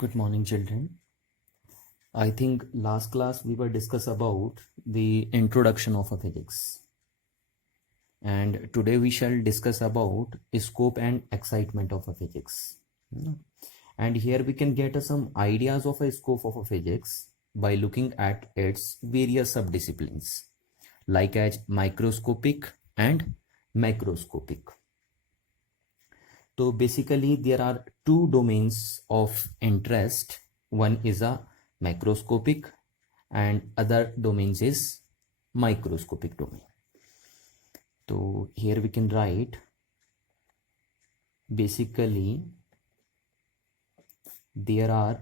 Good morning, children. I think last class we were discuss about the introduction of a physics, and today we shall discuss about scope and excitement of a physics. And here we can get some ideas of a scope of a physics by looking at its various subdisciplines, like as microscopic and macroscopic. So basically there are two domains of interest. One is a macroscopic and other domains is microscopic domain. So here we can write basically there are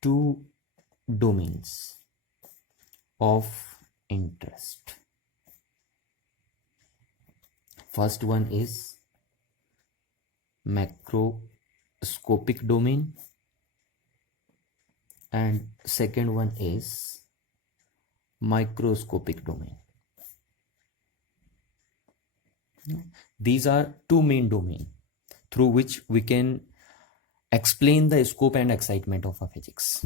two domains of interest. First one is macroscopic domain and second one is microscopic domain. These are two main domains through which we can explain the scope and excitement of a physics.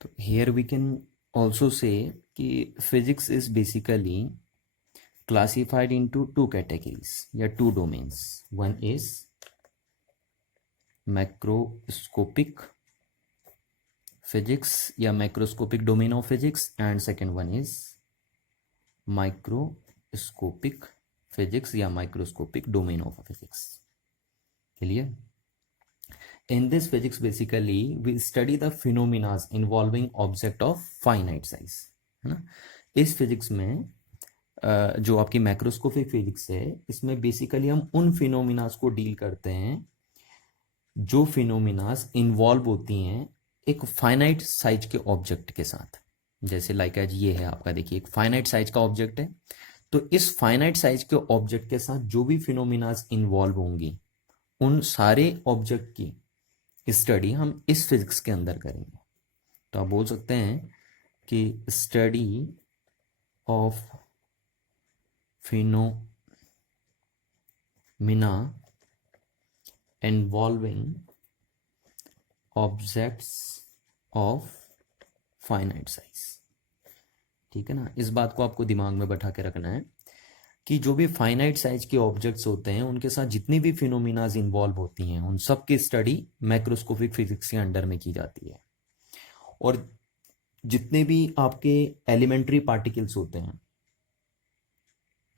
So here we can also say that physics is basically classified into two categories, two domains. One is macroscopic physics macroscopic domain of physics, and second one is microscopic physics microscopic domain of physics. Clear? In this physics basically we study the phenomena involving object of finite size, है ना. इस physics में जो आपकी macroscopic physics है इसमें basically हम उन फिनोमिनास को डील करते हैं जो फिनोमिनास इन्वॉल्व होती हैं एक फाइनाइट साइज के ऑब्जेक्ट के साथ. जैसे लाइक एज ये है आपका, देखिए एक फाइनाइट साइज का ऑब्जेक्ट है, तो इस फाइनाइट साइज के ऑब्जेक्ट के साथ जो भी फिनोमिनास इन्वॉल्व होंगी उन सारे ऑब्जेक्ट की स्टडी हम इस फिजिक्स के अंदर करेंगे. तो आप बोल सकते हैं कि study of phenomena involving objects of finite size. ठीक है ना. इस बात को आपको दिमाग में बैठा के रखना है कि जो भी फाइनाइट साइज के ऑब्जेक्ट्स होते हैं उनके साथ जितनी भी फिनोमिनाज इन्वॉल्व होती हैं उन सब की स्टडी मैक्रोस्कोपिक फिजिक्स के अंडर में की जाती है. और जितने भी आपके एलिमेंट्री पार्टिकल्स होते हैं,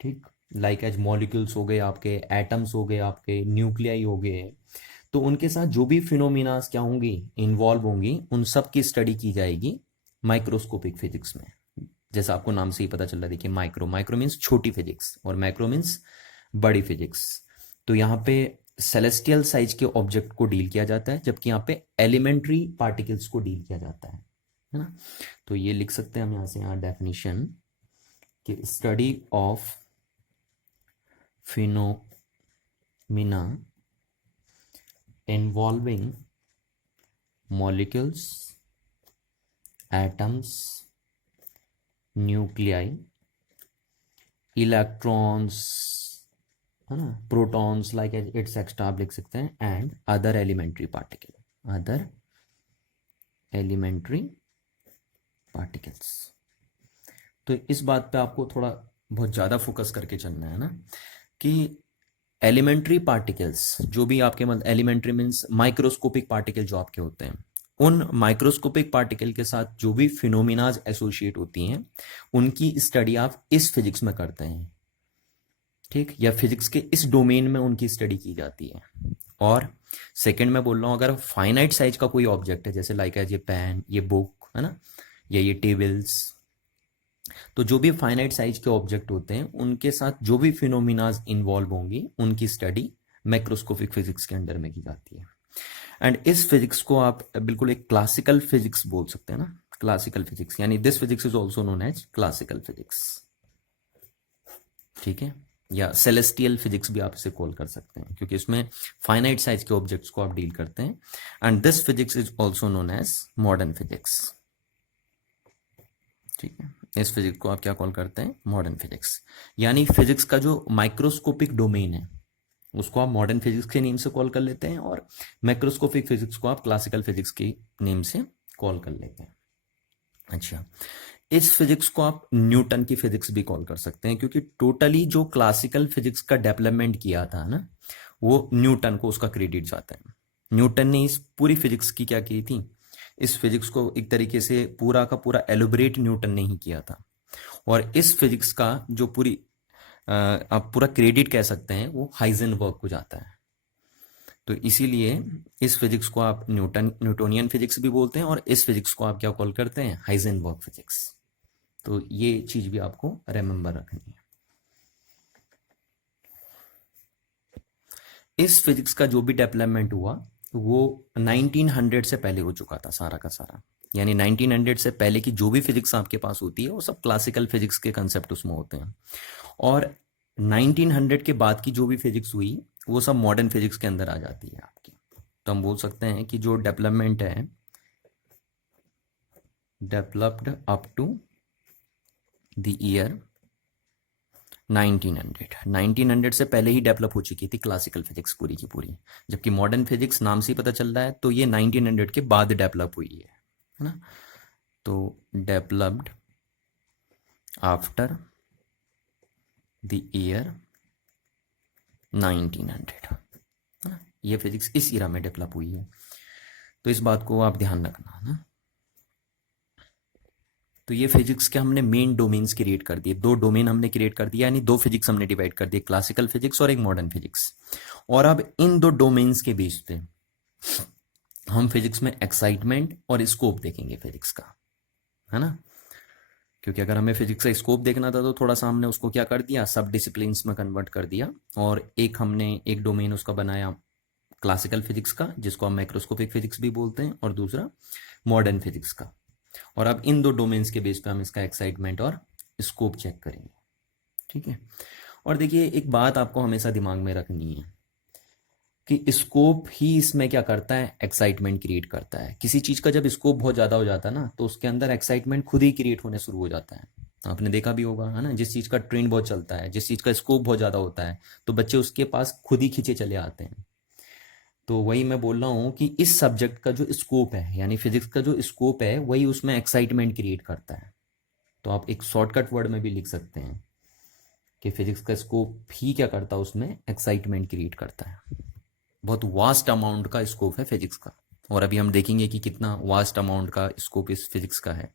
ठीक, लाइक एज मॉलिक्यूल्स हो गए, आपके एटम्स हो गए, आपके न्यूक्लियाई हो गए, तो उनके साथ जो भी फिनोमिनास क्या होंगी इन्वॉल्व होंगी उन सब की स्टडी की जाएगी माइक्रोस्कोपिक फिजिक्स में. जैसा आपको नाम से ही पता चल रहा है, देखिए माइक्रो मीन्स छोटी फिजिक्स और मैक्रो मीन्स बड़ी फिजिक्स. तो यहाँ पे सेलेस्टियल साइज के ऑब्जेक्ट को डील किया जाता है जबकि यहाँ पे एलिमेंट्री पार्टिकल्स को डील किया जाता है ना. तो ये लिख सकते हैं हम यहाँ से, यहाँ डेफिनेशन कि study of phenomena involving molecules, atoms, nuclei, electrons, है ना, protons like its extra आप लिख सकते हैं, and other elementary particles. तो इस बात पे आपको थोड़ा बहुत ज़्यादा फोकस करके चलना है ना कि एलिमेंट्री पार्टिकल्स जो भी आपके मतलब एलिमेंट्री मीन्स माइक्रोस्कोपिक पार्टिकल जो आपके होते हैं, उन माइक्रोस्कोपिक पार्टिकल के साथ जो भी फिनोमिनाज एसोसिएट होती हैं उनकी स्टडी आप इस फिजिक्स में करते हैं, ठीक, या फिजिक्स के इस डोमेन में उनकी स्टडी की जाती है. और सेकंड में बोल रहा हूँ, अगर फाइनाइट साइज का कोई ऑब्जेक्ट है जैसे लाइक एज ये पेन, ये बुक, है ना, या ये टेबल्स, तो जो भी फाइनाइट साइज के ऑब्जेक्ट होते हैं उनके साथ जो भी फिनोमिनाज इन्वॉल्व होंगी उनकी स्टडी मैक्रोस्कोपिक फिजिक्स के अंडर में की जाती है. एंड इस फिजिक्स को आप बिल्कुल एक क्लासिकल फिजिक्स बोल सकते हैं ना. क्लासिकल फिजिक्स यानी this physics is also known as classical physics, ठीक है, या सेलेस्टियल फिजिक्स भी आप इसे कॉल कर सकते हैं क्योंकि इसमें फाइनाइट साइज के ऑब्जेक्ट्स को आप डील करते हैं. And this physics is also known as modern physics. ठीक है, इस फिजिक्स को आप क्या कॉल करते हैं, मॉडर्न फिजिक्स. यानी फिजिक्स का जो माइक्रोस्कोपिक डोमेन है उसको आप मॉडर्न फिजिक्स के नेम से कॉल कर लेते हैं, और मैक्रोस्कोपिक फिजिक्स को आप क्लासिकल फिजिक्स के नेम से कॉल कर लेते हैं। अच्छा, इस फिजिक्स को आप न्यूटन की फिजिक्स भी कॉल कर सकते हैं, क्योंकि टोटली जो क्लासिकल फिजिक्स का डेवलपमेंट किया था ना, वो न्यूटन को उसका क्रेडिट जाता है। न्यूटन ने इस पूरी फिजिक्स की क्या की थी, इस फिजिक्स को एक तरीके से पूरा का पूरा एलोबरेट न्यूटन ने ही किया था। और इस फिजिक्स का जो पूरी आप पूरा क्रेडिट कह सकते हैं वो हाइजेनबर्ग को जाता है। तो इसीलिए इस फिजिक्स को आप न्यूटोनियन फिजिक्स भी बोलते हैं, और इस फिजिक्स को आप क्या कॉल करते हैं, हाइजेनबर्ग फिजिक्स। तो ये चीज भी आपको रिमेंबर रखनी है। इस फिजिक्स का जो भी डेवलपमेंट हुआ वो 1900 से पहले हो चुका था सारा का सारा। यानी 1900 से पहले की जो भी फिजिक्स आपके पास होती है वो सब क्लासिकल फिजिक्स के कंसेप्ट उसमें होते हैं, और 1900 के बाद की जो भी फिजिक्स हुई वो सब मॉडर्न फिजिक्स के अंदर आ जाती है आपकी। तो हम बोल सकते हैं कि जो डेवलपमेंट है, developed up to the year 1900 से पहले ही डेवलप हो चुकी थी क्लासिकल फिजिक्स पूरी की पूरी। जबकि मॉडर्न फिजिक्स नाम से ही पता चल रहा है, तो ये 1900 के बाद डेवलप हुई है ना। तो डेवलप्ड आफ्टर द ईयर 1900, है ना। ये फिजिक्स इस ईरा में डेवलप हुई है, तो इस बात को आप ध्यान रखना है ना। तो ये फिजिक्स के हमने मेन डोमेन्स क्रिएट कर दिए, दो डोमेन हमने क्रिएट कर दिया, यानी दो फिजिक्स हमने डिवाइड कर दिए, क्लासिकल फिजिक्स और एक मॉडर्न फिजिक्स। और अब इन दो डोमेन्स के बेस पे हम फिजिक्स में एक्साइटमेंट और स्कोप देखेंगे फिजिक्स का, है ना। क्योंकि अगर हमें फिजिक्स का स्कोप देखना था तो थोड़ा सा हमने उसको क्या कर दिया, सब डिसिप्लिन्स में कन्वर्ट कर दिया, और एक हमने एक डोमेन उसका बनाया क्लासिकल फिजिक्स का, जिसको हम माइक्रोस्कोपिक फिजिक्स भी बोलते हैं, और दूसरा मॉडर्न फिजिक्स का। और अब इन दो डोमेन्स के बेस पे हम इसका एक्साइटमेंट और स्कोप चेक करेंगे, ठीक है। और देखिए, एक बात आपको हमेशा दिमाग में रखनी है कि स्कोप ही इसमें क्या करता है, एक्साइटमेंट क्रिएट करता है। किसी चीज का जब स्कोप बहुत ज्यादा हो जाता है ना, तो उसके अंदर एक्साइटमेंट खुद ही क्रिएट होने शुरू हो जाता है। आपने देखा भी होगा, है ना, जिस चीज का ट्रेंड बहुत चलता है, जिस चीज का स्कोप बहुत ज्यादा होता है, तो बच्चे उसके पास खुद ही खींचे चले आते हैं। तो वही मैं बोल रहा हूँ कि इस सब्जेक्ट का जो स्कोप है, यानी फिजिक्स का जो स्कोप है, वही उसमें एक्साइटमेंट क्रिएट करता है। तो आप एक शॉर्टकट वर्ड में भी लिख सकते हैं कि फिजिक्स का स्कोप ही क्या करता है, उसमें एक्साइटमेंट क्रिएट करता है। बहुत वास्ट अमाउंट का स्कोप है फिजिक्स का, और अभी हम देखेंगे कि कितना वास्ट अमाउंट का स्कोप इस फिजिक्स का है।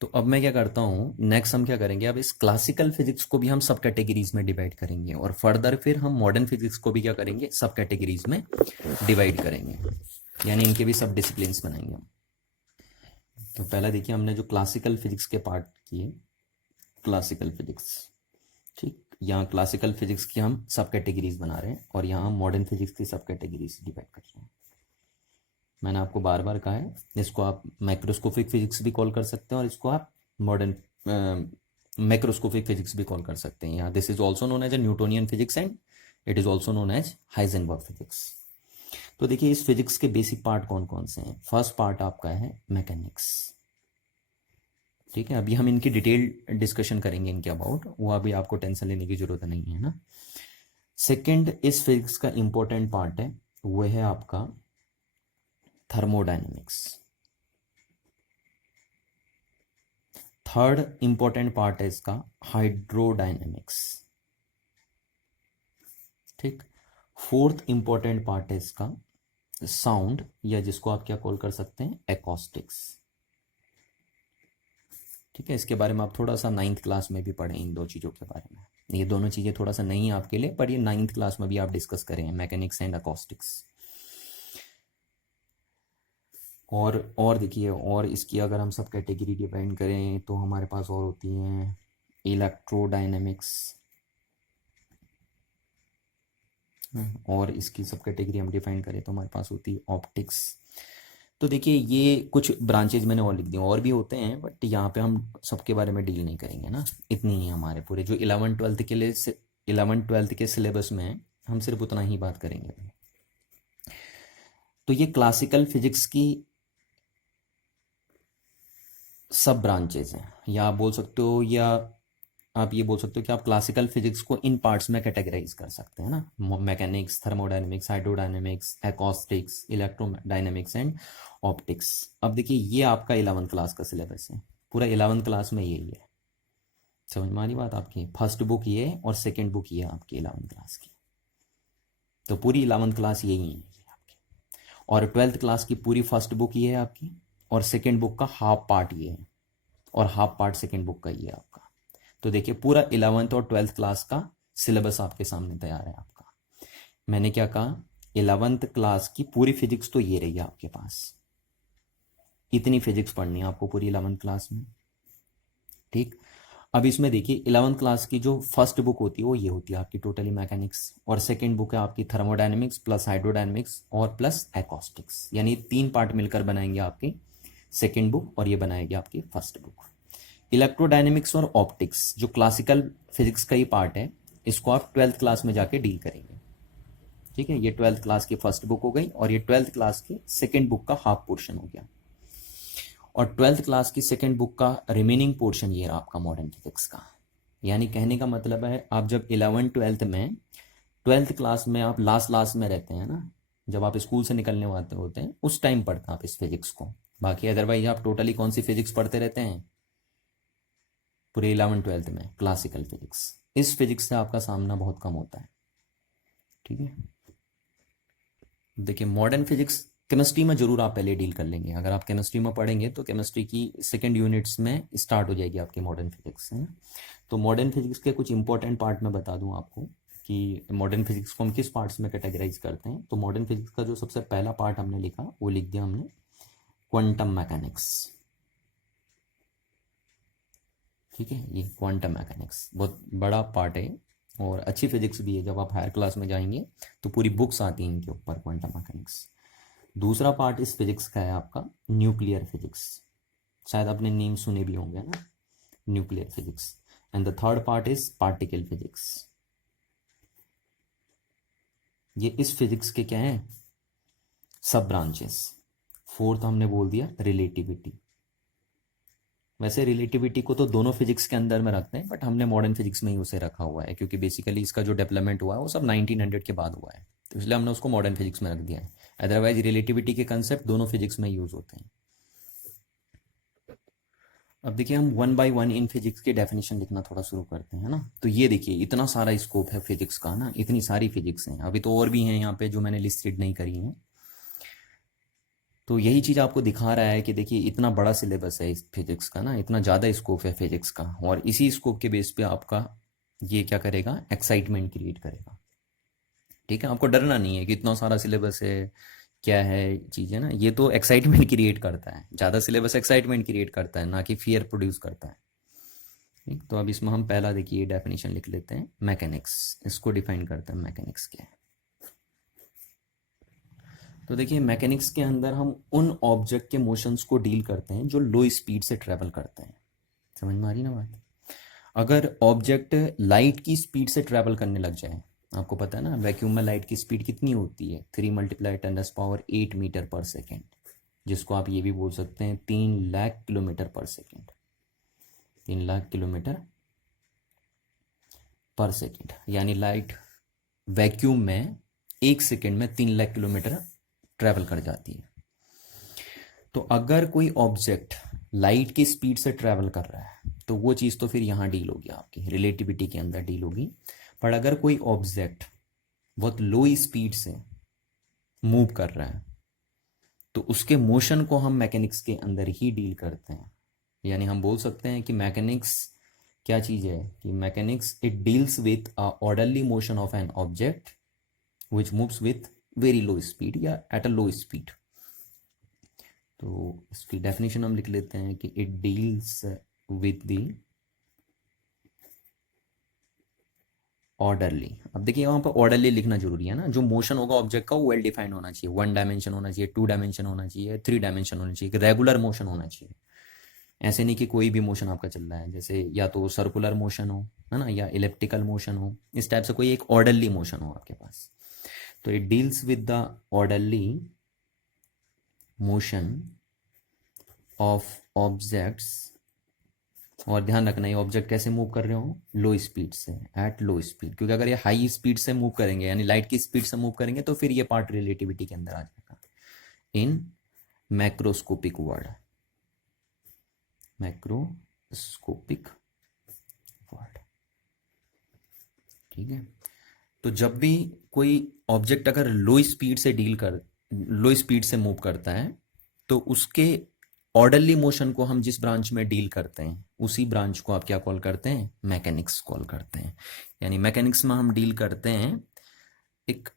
तो अब मैं क्या करता हूँ, नेक्स्ट हम क्या करेंगे, अब इस क्लासिकल फिजिक्स को भी हम सब कैटेगरीज में डिवाइड करेंगे, और फर्दर फिर हम मॉडर्न फिजिक्स को भी क्या करेंगे, सब कैटेगरीज में डिवाइड करेंगे, यानी इनके भी सब डिसिप्लिन्स बनाएंगे हम। तो पहला देखिए, हमने जो क्लासिकल फिजिक्स के पार्ट किए, क्लासिकल फिजिक्स, ठीक, यहाँ क्लासिकल फिजिक्स की हम सब कैटेगरीज बना रहे हैं, और यहाँ मॉडर्न फिजिक्स की सब कैटेगरीज डिवाइड कर रहे हैं। मैंने आपको बार बार कहा है, इसको आप माइक्रोस्कोपिक फिजिक्स भी कॉल कर सकते हैं, और इसको आप मॉडर्न मैक्रोस्कोपिक फिजिक्स भी कॉल कर सकते हैं। यहाँ this is also known as a Newtonian physics, and it is also known as Heisenberg physics. तो देखिए, इस फिजिक्स के बेसिक पार्ट कौन कौन से हैं। फर्स्ट पार्ट आपका है मैकेनिक्स, ठीक है। अभी हम इनकी डिटेल डिस्कशन करेंगे इनके अबाउट, वो अभी आपको टेंशन लेने की जरूरत नहीं है ना। सेकंड इस फिजिक्स का इंपॉर्टेंट पार्ट है, वो है आपका थर्मोडायनेमिक्स। थर्ड इंपॉर्टेंट पार्ट है इसका हाइड्रोडायनेमिक्स, ठीक। फोर्थ इंपॉर्टेंट पार्ट है इसका साउंड, या जिसको आप क्या कॉल कर सकते हैं, एकॉस्टिक्स, ठीक है। इसके बारे में आप थोड़ा सा 9th क्लास में भी पढ़ें इन दो चीज़ों के बारे में। ये दोनों चीज़ें थोड़ा सा नई है आपके लिए, पर ये 9th क्लास में भी आप डिस्कस करें, मैकेनिक्स एंड अकॉस्टिक्स। और देखिए, और इसकी अगर हम सब कैटेगरी डिफाइन करें तो हमारे पास और होती हैं इलेक्ट्रोडायनेमिक्स, और इसकी सब कैटेगरी हम डिफाइन करें तो हमारे पास होती है ऑप्टिक्स। तो देखिए, ये कुछ ब्रांचेज मैंने और लिख दिए, और भी होते हैं, बट यहाँ पे हम सबके बारे में डील नहीं करेंगे ना। इतनी ही हमारे पूरे जो 11th 12th के लिए 11th 12th के सिलेबस में है, हम सिर्फ उतना ही बात करेंगे। तो ये क्लासिकल फिजिक्स की सब ब्रांचेज हैं, या आप बोल सकते हो, या आप ये बोल सकते हो कि आप क्लासिकल फिजिक्स को इन पार्ट्स में कैटेगराइज कर सकते हैं ना, mechanics, thermodynamics, hydrodynamics, acoustics, electrodynamics and optics. अब देखिए ये आपका 11th क्लास का सिलेबस है, पूरा 11th क्लास में यही है। समझ में आ रही बात आपकी? फर्स्ट बुक ये है और सेकेंड बुक ये है आपकी 11th क्लास की, तो पूरी 11th क्लास यही है ये आपकी। और 12th क्लास की पूरी फर्स्ट बुक ये है आपकी, और सेकेंड बुक का हाफ पार्ट ये है, और हाफ पार्ट सेकेंड बुक का ये है आपका। तो देखिए पूरा 11th और 12th क्लास का सिलेबस आपके सामने तैयार है आपका। मैंने क्या कहा, 11th क्लास की पूरी फिजिक्स तो ये रही है आपके पास, इतनी फिजिक्स पढ़नी है आपको पूरी 11th क्लास में, ठीक। अब इसमें देखिए 11th क्लास की जो फर्स्ट बुक होती है वो ये होती है आपकी टोटली मैकेनिक्स, और सेकेंड बुक है आपकी थर्मोडायनेमिक्स प्लस हाइड्रोडायनेमिक्स और प्लस एकॉस्टिक्स, यानी 3 पार्ट मिलकर बनाएंगे आपकी सेकेंड बुक, और ये बनाएगी आपकी फर्स्ट बुक। इलेक्ट्रोडायनेमिक्स और ऑप्टिक्स जो क्लासिकल फिजिक्स का ही पार्ट है, इसको आप 12th क्लास में जाके डील करेंगे, ठीक है। ये 12th क्लास की फर्स्ट बुक हो गई, और ये 12th क्लास की सेकेंड बुक का हाफ पोर्शन हो गया, और 12th क्लास की सेकेंड बुक का रिमेनिंग पोर्शन ये रहा आपका मॉडर्न फिजिक्स का। यानी कहने का मतलब है आप जब 11th 12th में 12th क्लास में आप लास्ट लास्ट में रहते हैं ना, जब आप स्कूल से निकलने वाले होते हैं उस टाइम पढ़ते हैं आप इस फिजिक्स को। बाकी अदरवाइज आप टोटली कौन सी फिजिक्स पढ़ते रहते हैं पूरे 11th 12th में? Classical physics. इस फिजिक्स से आपका सामना बहुत कम होता है, ठीक है। देखिए मॉडर्न फिजिक्स केमिस्ट्री में जरूर आप पहले डील कर लेंगे, अगर आप केमिस्ट्री में पढ़ेंगे तो केमिस्ट्री की सेकेंड यूनिट्स में स्टार्ट हो जाएगी आपकी मॉडर्न फिजिक्स, है ना। तो मॉडर्न फिजिक्स के कुछ इंपॉर्टेंट पार्ट मैं बता दूं आपको कि मॉडर्न फिजिक्स को हम किस पार्ट्स में कैटेगराइज करते हैं। तो मॉडर्न फिजिक्स का जो सबसे पहला पार्ट हमने लिखा वो लिख दिया हमने क्वांटम मैकेनिक्स, ठीक है। ये क्वांटम मैकेनिक्स बहुत बड़ा पार्ट है और अच्छी फिजिक्स भी है, जब आप हायर क्लास में जाएंगे तो पूरी बुक्स आती हैं इनके ऊपर क्वांटम मैकेनिक्स। दूसरा पार्ट इस फिजिक्स का है आपका न्यूक्लियर फिजिक्स, शायद आपने नेम सुने भी होंगे ना, nuclear physics. And the third part is particle physics. ये इस फिजिक्स के क्या है, सब ब्रांचेस। फोर्थ हमने बोल दिया रिलेटिविटी। वैसे रिलेटिविटी को तो दोनों फिजिक्स के अंदर में रखते हैं, बट हमने मॉडर्न फिजिक्स में ही उसे रखा हुआ है, क्योंकि बेसिकली इसका जो डेवलपमेंट हुआ है वो सब 1900 के बाद हुआ है, तो इसलिए हमने उसको मॉडर्न फिजिक्स में रख दिया है। अदरवाइज रिलेटिविटी के कंसेप्ट दोनों फिजिक्स में यूज होते हैं। अब देखिए हम one by one in physics की डेफिनेशन लिखना थोड़ा शुरू करते हैं ना। तो ये देखिए इतना सारा स्कोप है फिजिक्स का ना, इतनी सारी फिजिक्स हैं, अभी तो और भी हैं यहाँ पे जो मैंने लिस्टेड नहीं करी हैं। तो यही चीज़ आपको दिखा रहा है कि देखिए इतना बड़ा सिलेबस है इस फिजिक्स का ना, इतना ज़्यादा स्कोप है फिजिक्स का, और इसी स्कोप के बेस पे आपका ये क्या करेगा, एक्साइटमेंट क्रिएट करेगा, ठीक है। आपको डरना नहीं है कि इतना सारा सिलेबस है, क्या है चीज़, है ना। ये तो एक्साइटमेंट क्रिएट करता है, ज़्यादा सिलेबस एक्साइटमेंट क्रिएट करता है, ना कि फियर प्रोड्यूस करता है, ठीक। तो अब इसमें हम पहला देखिए डेफिनेशन लिख लेते हैं, मैकेनिक्स। इसको डिफाइन करते हैं मैकेनिक्स क्या है। तो देखिए मैकेनिक्स के अंदर हम उन ऑब्जेक्ट के मोशंस को डील करते हैं जो लो स्पीड से ट्रेवल करते हैं। समझ में आ रही ना बात? अगर ऑब्जेक्ट लाइट की स्पीड से ट्रेवल करने लग जाए, आपको पता है ना वैक्यूम में लाइट की स्पीड कितनी होती है, 3 × 10⁸ मीटर पर सेकेंड, जिसको आप ये भी बोल सकते हैं 3 लाख किलोमीटर पर सेकेंड, 3 लाख किलोमीटर पर सेकेंड। यानी लाइट वैक्यूम में 1 सेकेंड में 3 लाख किलोमीटर ट्रेवल कर जाती है। तो अगर कोई ऑब्जेक्ट लाइट की स्पीड से ट्रेवल कर रहा है तो वो चीज़ तो फिर यहाँ डील होगी, आपकी रिलेटिविटी के अंदर डील होगी। पर अगर कोई ऑब्जेक्ट बहुत लो स्पीड से मूव कर रहा है तो उसके मोशन को हम मैकेनिक्स के अंदर ही डील करते हैं। यानी हम बोल सकते हैं कि मैकेनिक्स क्या चीज़ है, कि mechanics it deals with a orderly motion of an object which moves with very low speed या एट अ लो स्पीड। तो इसकी डेफिनेशन हम लिख लेते हैं कि it deals with the orderly. अब देखिए वहाँ पर ऑर्डरली लिखना जरूरी है ना, जो मोशन होगा ऑब्जेक्ट का वो वेल डिफाइंड होना चाहिए, 1 डायमेंशन होना चाहिए, 2 डायमेंशन होना चाहिए, 3 डायमेंशन होना चाहिए, रेगुलर मोशन होना चाहिए। ऐसे नहीं कि कोई भी मोशन आपका चल रहा है, जैसे या तो सर्कुलर मोशन हो, है ना, या इलेप्टिकल मोशन हो, इस टाइप से कोई एक ऑर्डरली मोशन हो आपके पास। तो it deals with the orderly motion of objects और ध्यान रखना ये ऑब्जेक्ट कैसे मूव कर रहे हो, लो स्पीड से, एट लो स्पीड, क्योंकि अगर ये हाई स्पीड से मूव करेंगे यानी लाइट की स्पीड से मूव करेंगे तो फिर ये पार्ट रिलेटिविटी के अंदर आ जाएगा इन मैक्रोस्कोपिक वर्ड, मैक्रोस्कोपिक वर्ड। ठीक है, तो जब भी कोई ऑब्जेक्ट अगर लो स्पीड से मूव करता है तो उसके ऑर्डरली मोशन को हम जिस ब्रांच में डील करते हैं उसी ब्रांच को आप क्या कॉल करते हैं, मैकेनिक्स कॉल करते हैं। यानी मैकेनिक्स में हम डील करते हैं एक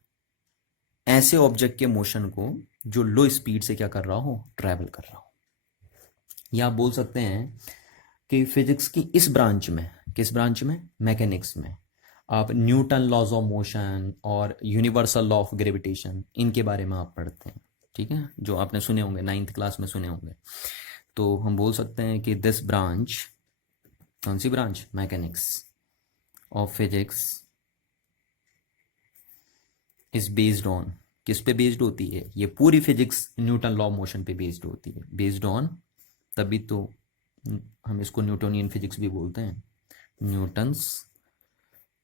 ऐसे ऑब्जेक्ट के मोशन को जो लो स्पीड से क्या कर रहा हो, ट्रैवल कर रहा हो। या आप बोल सकते हैं कि फिजिक्स की इस ब्रांच में, किस ब्रांच में, मैकेनिक्स में, आप न्यूटन लॉज ऑफ मोशन और यूनिवर्सल लॉ ऑफ ग्रेविटेशन इनके बारे में आप पढ़ते हैं। ठीक है, जो आपने सुने होंगे, 9th क्लास में सुने होंगे। तो हम बोल सकते हैं कि दिस ब्रांच, कौन सी branch, mechanics of physics, is based on, किस पे बेस्ड होती है, ये पूरी physics Newton law of motion पे बेस्ड होती है, बेस्ड ऑन, तभी तो हम इसको न्यूटोनियन फिजिक्स भी बोलते हैं, न्यूटन्स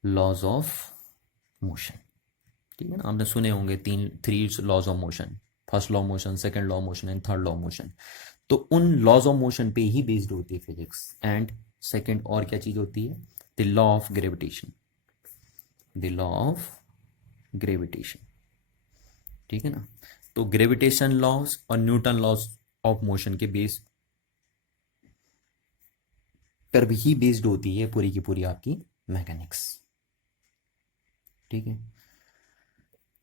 लॉज ऑफ मोशन। ठीक है ना, आपने सुने होंगे three laws of motion, first law of motion, second law of motion and third law of motion. तो उन लॉज ऑफ मोशन पे ही बेस्ड होती है फिजिक्स। एंड सेकंड और क्या चीज होती है, the law of gravitation, the law of gravitation. ठीक है ना, तो ग्रेविटेशन लॉज और न्यूटन लॉज ऑफ मोशन के बेस पर भी बेस्ड होती है पूरी की पूरी आपकी मैकेनिक्स। ठीक है,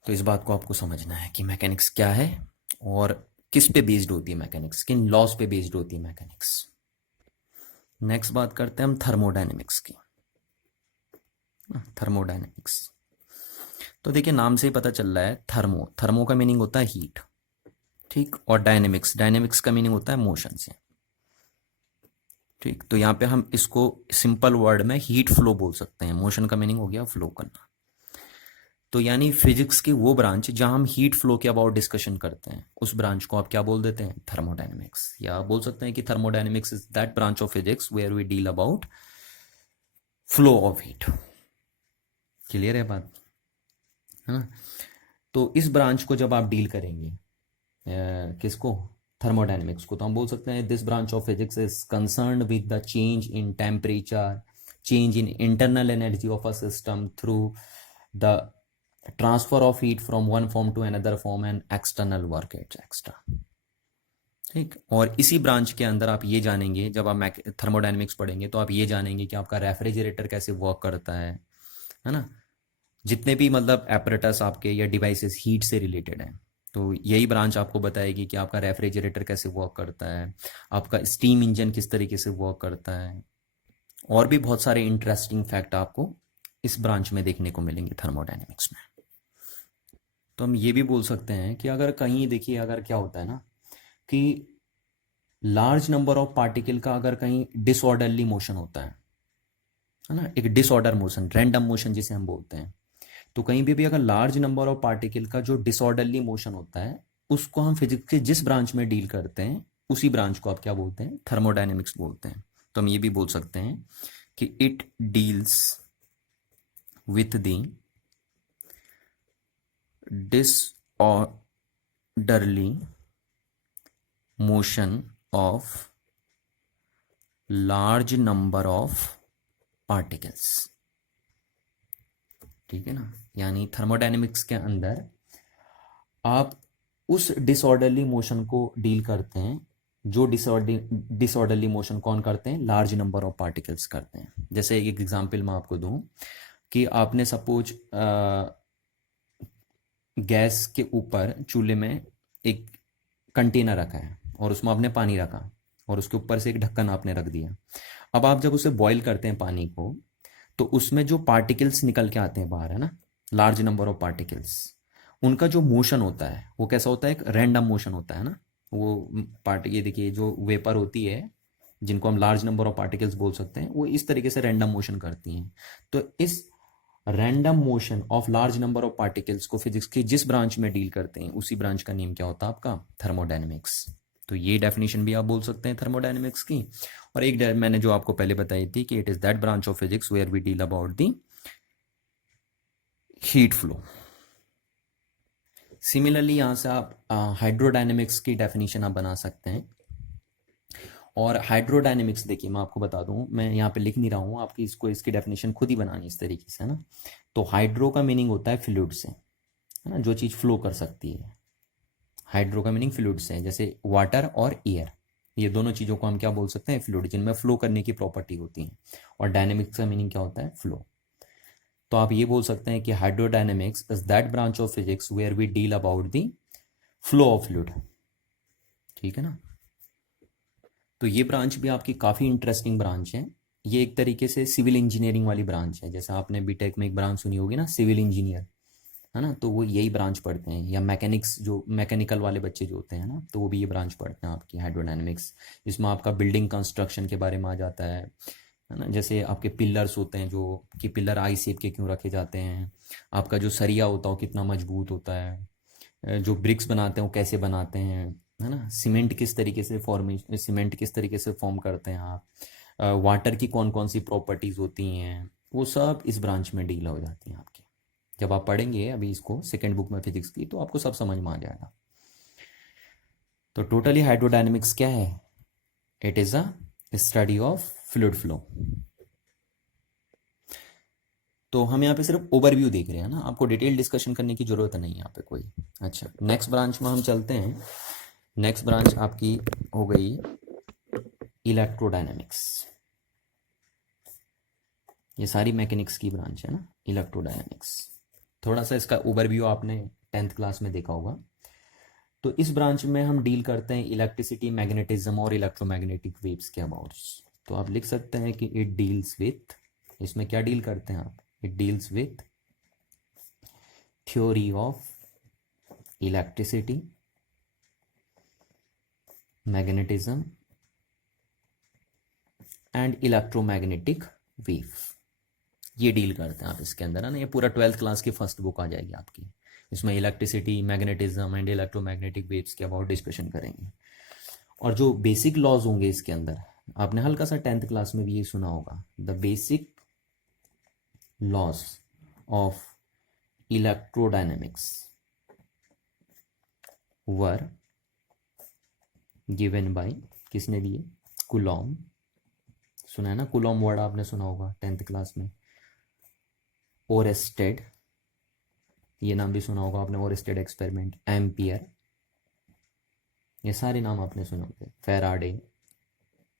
तो इस बात को आपको समझना है कि मैकेनिक्स क्या है और किस पे बेस्ड होती है मैकेनिक्स, किन लॉज पे बेस्ड होती है मैकेनिक्स। नेक्स्ट बात करते हैं हम थर्मोडायनेमिक्स की। थर्मोडायनेमिक्स, तो देखिए नाम से ही पता चल रहा है, थर्मो का मीनिंग होता है हीट, ठीक, और डायनेमिक्स का मीनिंग होता है मोशन से। ठीक, तो यहाँ पे हम इसको सिंपल वर्ड में हीट फ्लो बोल सकते हैं, मोशन का मीनिंग हो गया फ्लो करना। तो यानी फिजिक्स की वो ब्रांच जहां हम हीट फ्लो के अबाउट डिस्कशन करते हैं उस ब्रांच को आप क्या बोल देते हैं, थर्मोडायनेमिक्स। या आप बोल सकते हैं कि thermodynamics is that branch of physics where we deal about flow of heat. Clear है बात, है ना। तो इस ब्रांच को जब आप डील करेंगे किसको, थर्मोडायनेमिक्स को, तो हम बोल सकते हैं this branch of physics is concerned with the change in temperature, change in internal energy of a system through the transfer of heat from one form to another form and external work extra. ठीक, और इसी branch के अंदर आप ये जानेंगे, जब आप थर्मोडायनेमिक्स पढ़ेंगे तो आप ये जानेंगे कि आपका रेफ्रिजरेटर कैसे वर्क करता है ना। जितने भी मतलब एपरेटस आपके या डिवाइसेस हीट से रिलेटेड हैं, तो यही ब्रांच आपको बताएगी कि आपका रेफ्रिजरेटर कैसे वर्क करता है, आपका स्टीम इंजन किस तरीके से वर्क करता है, और भी बहुत सारे इंटरेस्टिंग फैक्ट आपको इस ब्रांच में देखने को मिलेंगे थर्मोडायनेमिक्स में। तो हम ये भी बोल सकते हैं कि अगर कहीं देखिए, अगर क्या होता है ना कि लार्ज नंबर ऑफ पार्टिकल का अगर कहीं डिसऑर्डरली मोशन होता है ना, एक डिसऑर्डर मोशन, रैंडम मोशन जिसे हम बोलते हैं, तो कहीं भी अगर लार्ज नंबर ऑफ पार्टिकल का जो डिसऑर्डरली मोशन होता है उसको हम फिजिक्स के जिस ब्रांच में डील करते हैं उसी ब्रांच को आप क्या बोलते हैं, थर्मोडायनेमिक्स बोलते हैं। तो हम ये भी बोल सकते हैं कि it deals with the disorderly motion of large number of particles. ठीक है ना, यानी थर्मोडायनेमिक्स के अंदर आप उस डिसऑर्डरली मोशन को डील करते हैं जो डिसऑर्डरली मोशन कौन करते हैं, लार्ज नंबर ऑफ पार्टिकल्स करते हैं। जैसे एक एग्जांपल मैं आपको दूं कि आपने सपोज गैस के ऊपर चूल्हे में एक कंटेनर रखा है और उसमें आपने पानी रखा और उसके ऊपर से एक ढक्कन आपने रख दिया। अब आप जब उसे बॉईल करते हैं पानी को, तो उसमें जो पार्टिकल्स निकल के आते हैं बाहर, है ना, लार्ज नंबर ऑफ पार्टिकल्स, उनका जो मोशन होता है वो कैसा होता है, एक रैंडम मोशन होता है ना। वो ये देखिए जो वेपर होती है जिनको हम लार्ज नंबर ऑफ पार्टिकल्स बोल सकते हैं, वो इस तरीके से रैंडम मोशन करती हैं। तो इस random motion of large number of particles को फिजिक्स की जिस ब्रांच में डील करते हैं उसी ब्रांच का नेम क्या होता है आपका, थर्मोडायनेमिक्स। तो ये डेफिनेशन भी आप बोल सकते हैं थर्मोडायनेमिक्स की। और एक मैंने जो आपको पहले बताई थी कि it is that branch of physics where we deal about the heat flow. Similarly यहाँ से आप हाइड्रोडायनेमिक्स की डेफिनेशन आप बना सकते हैं। और हाइड्रोडायनेमिक्स देखिए मैं आपको बता दूं, मैं यहाँ पे लिख नहीं रहा हूँ, आपकी इसको इसकी डेफिनेशन खुद ही बनानी इस तरीके से, है ना। तो हाइड्रो का मीनिंग होता है फ्लूइड से, है ना, जो चीज़ फ्लो कर सकती है। हाइड्रो का मीनिंग फ्लूइड से है, जैसे वाटर और एयर, ये दोनों चीज़ों को हम क्या बोल सकते हैं, फ्लूइड, जिनमें फ्लो करने की प्रॉपर्टी होती है। और डायनेमिक्स का मीनिंग क्या होता है, फ्लो। तो आप ये बोल सकते हैं कि hydrodynamics is that branch of physics where we deal about the flow of fluid. ठीक है ना। तो ये ब्रांच भी आपकी काफ़ी इंटरेस्टिंग ब्रांच है। ये एक तरीके से सिविल इंजीनियरिंग वाली ब्रांच है, जैसे आपने बीटेक में एक ब्रांच सुनी होगी ना, सिविल इंजीनियर, है ना, तो वो यही ब्रांच पढ़ते हैं। या मैकेनिक्स, जो मैकेनिकल वाले बच्चे जो होते हैं ना, तो वो भी ये ब्रांच पढ़ते हैं आपकी हाइड्रोडायनेमिक्स। इसमें आपका बिल्डिंग कंस्ट्रक्शन के बारे में आ जाता है ना, जैसे आपके पिलर्स होते हैं जो कि पिलर आई शेप के क्यों रखे जाते हैं, आपका जो सरिया होता है वो कितना मजबूत होता है, जो ब्रिक्स बनाते हैं वो कैसे बनाते हैं, है ना, सीमेंट किस तरीके से फॉर्मेशन, सीमेंट किस तरीके से फॉर्म करते हैं आप, वाटर की कौन कौन सी प्रॉपर्टीज़ होती हैं, वो सब इस ब्रांच में डील हो जाती हैं आपकी। जब आप पढ़ेंगे अभी इसको सेकेंड बुक में फिजिक्स की, तो आपको सब समझ में आ जाएगा। तो टोटली हाइड्रोडायनेमिक्स क्या है, it is a study of fluid flow. तो हम यहाँ पे सिर्फ ओवरव्यू देख रहे हैं ना, आपको डिटेल डिस्कशन करने की ज़रूरत नहीं है यहाँ पे कोई। अच्छा, नेक्स्ट ब्रांच में हम चलते हैं। नेक्स्ट ब्रांच आपकी हो गई इलेक्ट्रोडायनेमिक्स। ये सारी मैकेनिक्स की ब्रांच है ना, इलेक्ट्रोडायनेमिक्स। थोड़ा सा इसका ओवरव्यू आपने 10th क्लास में देखा होगा। तो इस ब्रांच में हम डील करते हैं इलेक्ट्रिसिटी, मैग्नेटिज्म और इलेक्ट्रोमैग्नेटिक वेव्स के अबाउट। तो आप लिख सकते हैं कि इट डील्स विथ, इसमें क्या डील करते हैं आप, it deals with theory of electricity, magnetism and electromagnetic wave. ये डील करते हैं आप इसके अंदर, है ना। ये पूरा 12th क्लास की फर्स्ट बुक आ जाएगी आपकी। इसमें electricity, magnetism and electromagnetic waves के अबाउट डिस्कशन करेंगे। और जो बेसिक लॉज होंगे इसके अंदर, आपने हल्का सा 10th क्लास में भी ये सुना होगा, the basic laws of electrodynamics were given by, किसने दिए, कूलॉम। सुना है ना, कूलॉम वर्ड आपने सुना होगा 10th क्लास में। ओरेस्टेड, ये नाम भी सुना होगा आपने, ओरेस्टेड एक्सपेरिमेंट, एम्पियर, ये सारे नाम आपने सुने होंगे। Faraday,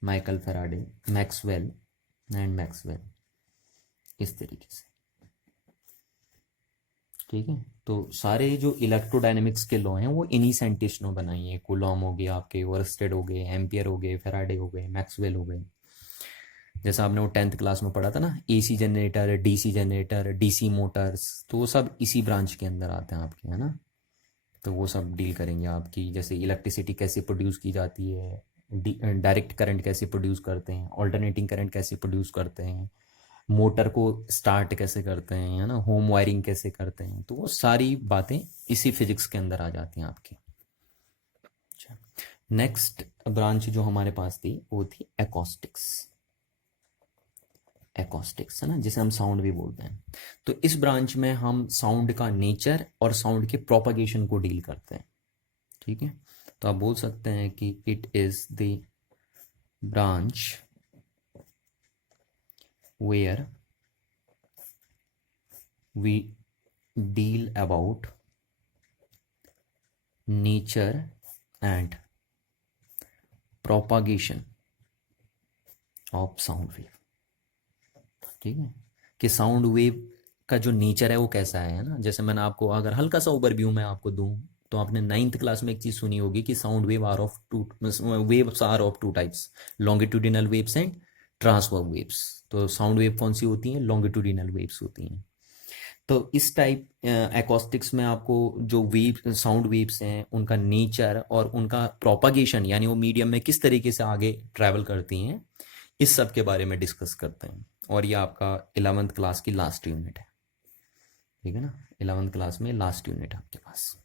Michael Faraday, Maxwell and Maxwell, इस तरीके से। ठीक है। तो सारे जो इलेक्ट्रोडायनेमिक्स के लॉ हैं वो इन्हीं साइंटिस्ट ने बनाई है। कूलॉम हो गए आपके, ओरेस्टेड हो गए, एम्पियर हो गए, फेराडे हो गए, मैक्सवेल हो गए। जैसा आपने वो 10th क्लास में पढ़ा था ना, AC generator, DC generator, DC Motors, तो वो सब इसी ब्रांच के अंदर आते हैं आपके, है ना। तो वो सब डील करेंगे आपकी, जैसे इलेक्ट्रिसिटी कैसे प्रोड्यूस की जाती है, डायरेक्ट करंट कैसे प्रोड्यूस करते हैं, ऑल्टरनेटिंग करंट कैसे प्रोड्यूस करते हैं, मोटर को स्टार्ट कैसे करते हैं, है ना, होम वायरिंग कैसे करते हैं। तो वो सारी बातें इसी फिजिक्स के अंदर आ जाती हैं आपकी। अच्छा, नेक्स्ट ब्रांच जो हमारे पास थी वो थी एकॉस्टिक्स। एकॉस्टिक्स, है ना, जिसे हम साउंड भी बोलते हैं। तो इस ब्रांच में हम साउंड का नेचर और साउंड के प्रोपागेशन को डील करते हैं। ठीक है। तो आप बोल सकते हैं कि it is the branch where we deal about nature and propagation of sound wave. ठीक है, कि साउंड वेव का जो नेचर है वो कैसा है ना। जैसे मैंने आपको अगर हल्का सा ओवरव्यू मैं आपको दूं, तो आपने 9th क्लास में एक चीज सुनी होगी कि sound wave are of two, waves are of two types, longitudinal waves and transverse waves. तो साउंड वेव कौन सी होती हैं, लॉन्गिट्यूडिनल वेव्स होती हैं। तो इस टाइप एकॉस्टिक्स में आपको जो वेव, साउंड वेव्स हैं, उनका नेचर और उनका प्रोपागेशन, यानी वो मीडियम में किस तरीके से आगे ट्रैवल करती हैं, इस सब के बारे में डिस्कस करते हैं। और ये आपका 11th क्लास की लास्ट यूनिट है। ठीक है ना, 11th क्लास में लास्ट यूनिट है आपके पास।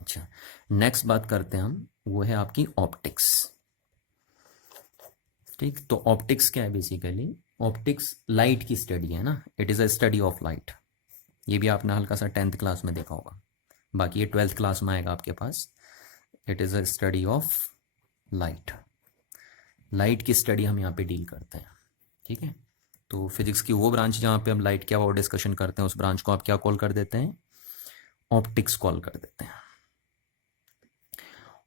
अच्छा, नेक्स्ट बात करते हैं हम वो है आपकी ऑप्टिक्स। ठीक, तो ऑप्टिक्स क्या है बेसिकली? ऑप्टिक्स लाइट की स्टडी है ना, it is a study of light. ये भी आपने हल्का सा 10th क्लास में देखा होगा, बाकी ये 12th क्लास में आएगा आपके पास। It is a study of light. Light की स्टडी हम यहाँ पे डील करते हैं। ठीक है, तो फिजिक्स की वो ब्रांच जहाँ पे हम लाइट क्या वो डिस्कशन करते हैं, उस ब्रांच को आप क्या कॉल कर देते हैं? ऑप्टिक्स कॉल कर देते हैं।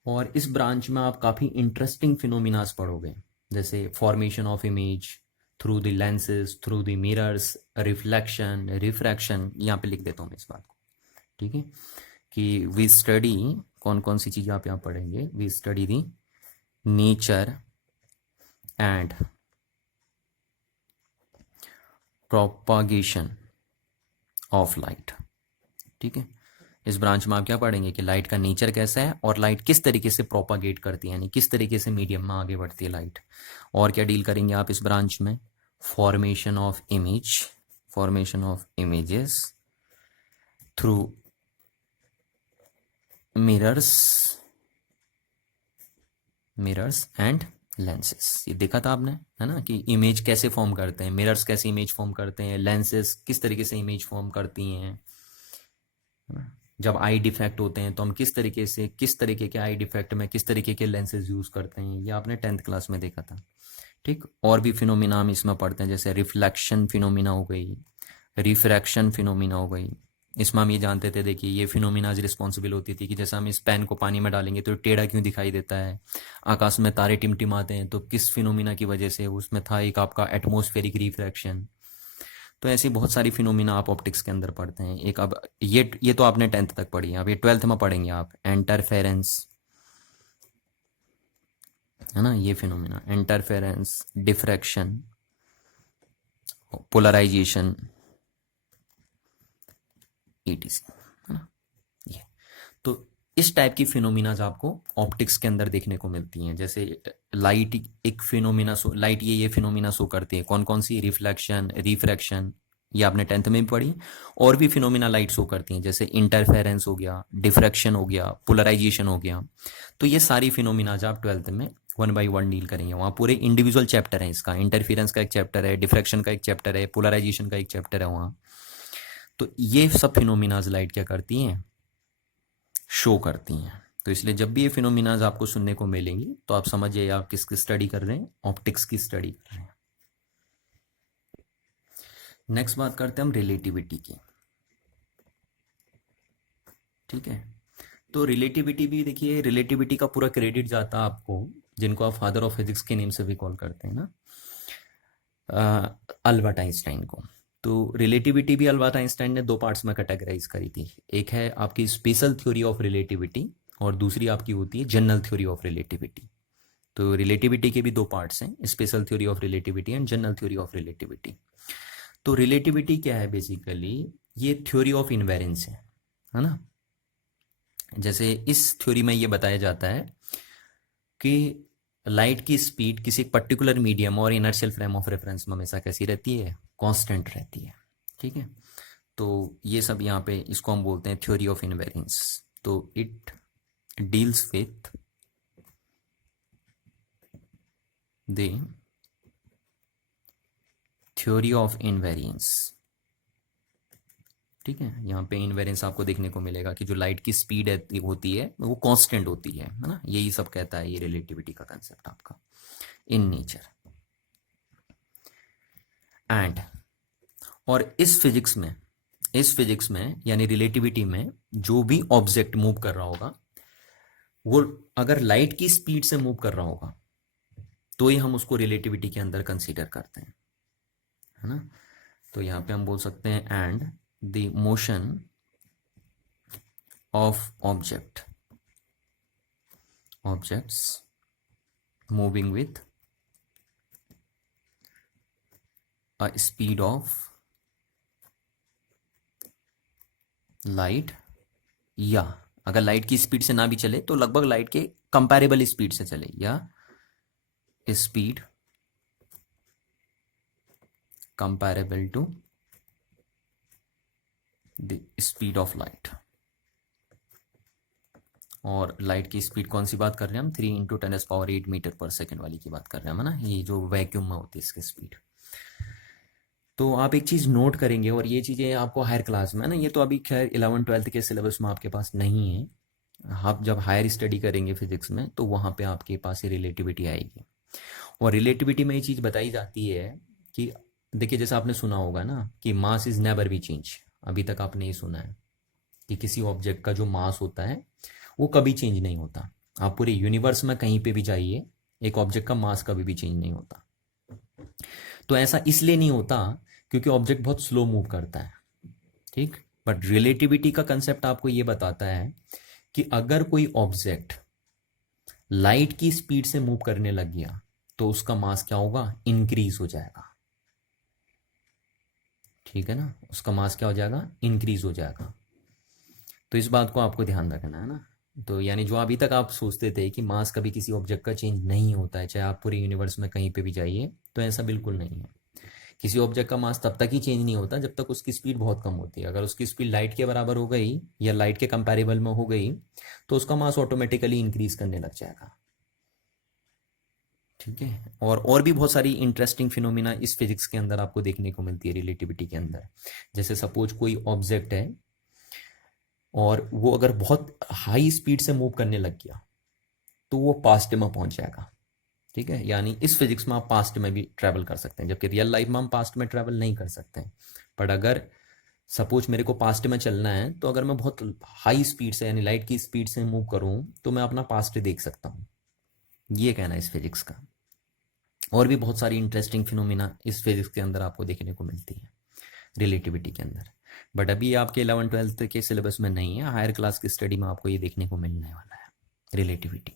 और इस ब्रांच में आप काफ़ी इंटरेस्टिंग फिनोमिनास पढ़ोगे, जैसे formation of image through the lenses, through the mirrors, reflection, refraction. यहाँ पे लिख देता हूँ मैं इस बात को। ठीक है, कि वी स्टडी, कौन कौन सी चीज़ें आप यहाँ पढ़ेंगे? We study the nature and propagation of light. ठीक है, इस ब्रांच में आप क्या पढ़ेंगे कि लाइट का नेचर कैसा है और लाइट किस तरीके से प्रोपागेट करती है, यानी किस तरीके से मीडियम में आगे बढ़ती है लाइट। और क्या डील करेंगे आप इस ब्रांच में? Formation of image, formation of images through mirrors, mirrors and lenses. ये देखा था आपने, है ना, कि इमेज कैसे फॉर्म करते हैं, मिरर्स कैसे इमेज फॉर्म करते हैं, लेंसेस किस तरीके से इमेज फॉर्म करती हैं, है ना। जब आई डिफेक्ट होते हैं तो हम किस तरीके से, किस तरीके के आई डिफेक्ट में किस तरीके के लेंसेज यूज़ करते हैं, ये आपने 10th क्लास में देखा था। ठीक, और भी फिनोमिना हम इसमें पढ़ते हैं, जैसे रिफ्लेक्शन फिनोमिना हो गई, रिफ्रैक्शन फिनोमिना हो गई। इसमें हम ये जानते थे, देखिए ये फिनोमिनाज रिस्पॉन्सिबल होती थी कि जैसे हम इस पेन को पानी में डालेंगे तो टेढ़ा क्यों दिखाई देता है, आकाश में तारे टिमटिमाते हैं तो किस फिनोमिना की वजह से, उसमें था एक आपका एटमॉस्फेरिक रिफ्रैक्शन। तो ऐसी बहुत सारी फिनोमिना आप ऑप्टिक्स के अंदर पढ़ते हैं। एक अब ये तो आपने 10th तक पढ़ी है, अब ये 12th में पढ़ेंगे आप, इंटरफेरेंस, है ना, ये phenomena interference, diffraction, polarisation, ETC, है ना। ये तो इस टाइप की फिनोमिनाज आपको ऑप्टिक्स के अंदर देखने को मिलती हैं। जैसे लाइट एक फिनोमिना शो, लाइट ये फिनोमिना शो करती है, कौन कौन सी? रिफ्लेक्शन, रिफ्रैक्शन, ये आपने 10th में भी पढ़ी। और भी फिनोमिना लाइट शो करती हैं, जैसे इंटरफेरेंस हो गया, डिफ्रैक्शन हो गया, पोलराइजेशन हो गया। तो ये सारी फिनोमिनाज आप 12th में वन बाई वन डील करेंगे। वहाँ पूरे इंडिविजुअल चैप्टर है इसका, इंटरफेरेंस का एक चैप्टर है, डिफ्रैक्शन का एक चैप्टर है, पोलराइजेशन का एक चैप्टर है वहाँ। तो ये सब फिनोमिनाज लाइट क्या करती हैं? शो करती हैं। तो इसलिए जब भी ये फिनोमिनाज आपको सुनने को मिलेंगी तो आप समझिए आप किसकी स्टडी कर रहे हैं? ऑप्टिक्स की स्टडी कर रहे हैं। नेक्स्ट बात करते हैं हम रिलेटिविटी की। ठीक है, तो रिलेटिविटी भी देखिए, रिलेटिविटी का पूरा क्रेडिट जाता है आपको, जिनको आप फादर ऑफ फिजिक्स के नेम से भी कॉल करते हैं ना, अल्बर्ट आइंस्टाइन को। तो रिलेटिविटी भी अल्बर्ट आइंस्टाइन ने दो पार्ट्स में कैटेगराइज करी थी। एक है आपकी स्पेशल थ्योरी ऑफ रिलेटिविटी और दूसरी आपकी होती है जनरल थ्योरी ऑफ रिलेटिविटी। तो रिलेटिविटी के भी दो पार्ट्स हैं, special theory of relativity and general theory of relativity. तो रिलेटिविटी क्या है बेसिकली? ये थ्योरी ऑफ इनवेरेंस है ना। जैसे इस थ्योरी में ये बताया जाता है कि लाइट की स्पीड किसी पर्टिकुलर मीडियम और इनर्शियल फ्रेम ऑफ रेफरेंस में हमेशा कैसी रहती है? कांस्टेंट रहती है। ठीक है, तो ये सब यहाँ पे इसको हम बोलते हैं थ्योरी ऑफ इनवेरियंस। तो it deals with the theory of invariance. ठीक है, यहाँ पे इनवेरियंस आपको देखने को मिलेगा कि जो लाइट की स्पीड होती है वो कांस्टेंट होती है ना। यही सब कहता है ये रिलेटिविटी का कंसेप्ट आपका इन नेचर। एंड और इस फिजिक्स में यानी रिलेटिविटी में जो भी ऑब्जेक्ट मूव कर रहा होगा वो अगर लाइट की स्पीड से मूव कर रहा होगा तो ही हम उसको रिलेटिविटी के अंदर कंसीडर करते हैं, है ना। तो यहां पे हम बोल सकते हैं and the motion of objects moving with a speed of light, या अगर लाइट की स्पीड से ना भी चले तो लगभग लाइट के कंपैरेबल स्पीड से चले, या speed comparable to the speed of light। और लाइट की स्पीड कौन सी बात कर रहे हैं हम, 3 × 10⁸ मीटर/सेकंड वाली की बात कर रहे हैं हम, है ना, ये जो वैक्यूम में होती है इसकी स्पीड। तो आप एक चीज़ नोट करेंगे, और ये चीज़ें आपको हायर क्लास में, है ना, ये तो अभी खैर 11th-12th के सिलेबस में आपके पास नहीं है। आप जब हायर स्टडी करेंगे फिजिक्स में तो वहाँ पे आपके पास ये रिलेटिविटी आएगी। और रिलेटिविटी में ये चीज़ बताई जाती है कि देखिए, जैसे आपने सुना होगा ना कि mass is never be change. अभी तक आपने ये सुना है कि किसी ऑब्जेक्ट का जो मास होता है वो कभी चेंज नहीं होता। आप पूरे यूनिवर्स में कहीं पे भी जाइए, एक ऑब्जेक्ट का मास कभी भी चेंज नहीं होता। तो ऐसा इसलिए नहीं होता क्योंकि ऑब्जेक्ट बहुत स्लो मूव करता है, ठीक। बट रिलेटिविटी का कंसेप्ट आपको ये बताता है कि अगर कोई ऑब्जेक्ट लाइट की स्पीड से मूव करने लग गया तो उसका मास क्या होगा, इंक्रीज हो जाएगा, ठीक है ना, उसका मास क्या हो जाएगा, इंक्रीज हो जाएगा। तो इस बात को आपको ध्यान रखना है ना। तो यानी जो अभी तक आप सोचते थे कि मास कभी किसी ऑब्जेक्ट का चेंज नहीं होता है, चाहे आप पूरे यूनिवर्स में कहीं पे भी जाइए, तो ऐसा बिल्कुल नहीं है। किसी ऑब्जेक्ट का मास तब तक ही चेंज नहीं होता जब तक उसकी स्पीड बहुत कम होती है। अगर उसकी स्पीड लाइट के बराबर हो गई या लाइट के कंपैरेबल में हो गई तो उसका मास ऑटोमेटिकली इंक्रीज करने लग जाएगा, ठीक है। और भी बहुत सारी इंटरेस्टिंग फिनोमिना इस फिजिक्स के अंदर आपको देखने को मिलती है रिलेटिविटी के अंदर। जैसे सपोज कोई ऑब्जेक्ट है और वो अगर बहुत हाई स्पीड से मूव करने लग गया तो वो पास्ट में पहुंच जाएगा, ठीक है। यानी इस फिजिक्स में आप पास्ट में भी ट्रैवल कर सकते हैं, जबकि रियल लाइफ में हम पास्ट में ट्रैवल नहीं कर सकते हैं। बट अगर सपोज मेरे को पास्ट में चलना है तो अगर मैं बहुत हाई स्पीड से यानी लाइट की स्पीड से मूव करूं तो मैं अपना पास्ट देख सकता हूं। ये कहना है इस फिजिक्स का। और भी बहुत सारी इंटरेस्टिंग फिनोमिना इस फिजिक्स के अंदर आपको देखने को मिलती है रिलेटिविटी के अंदर। बट अभी आपके 11th-12th के सिलेबस में नहीं है, हायर क्लास की स्टडी में आपको ये देखने को मिलने वाला है रिलेटिविटी।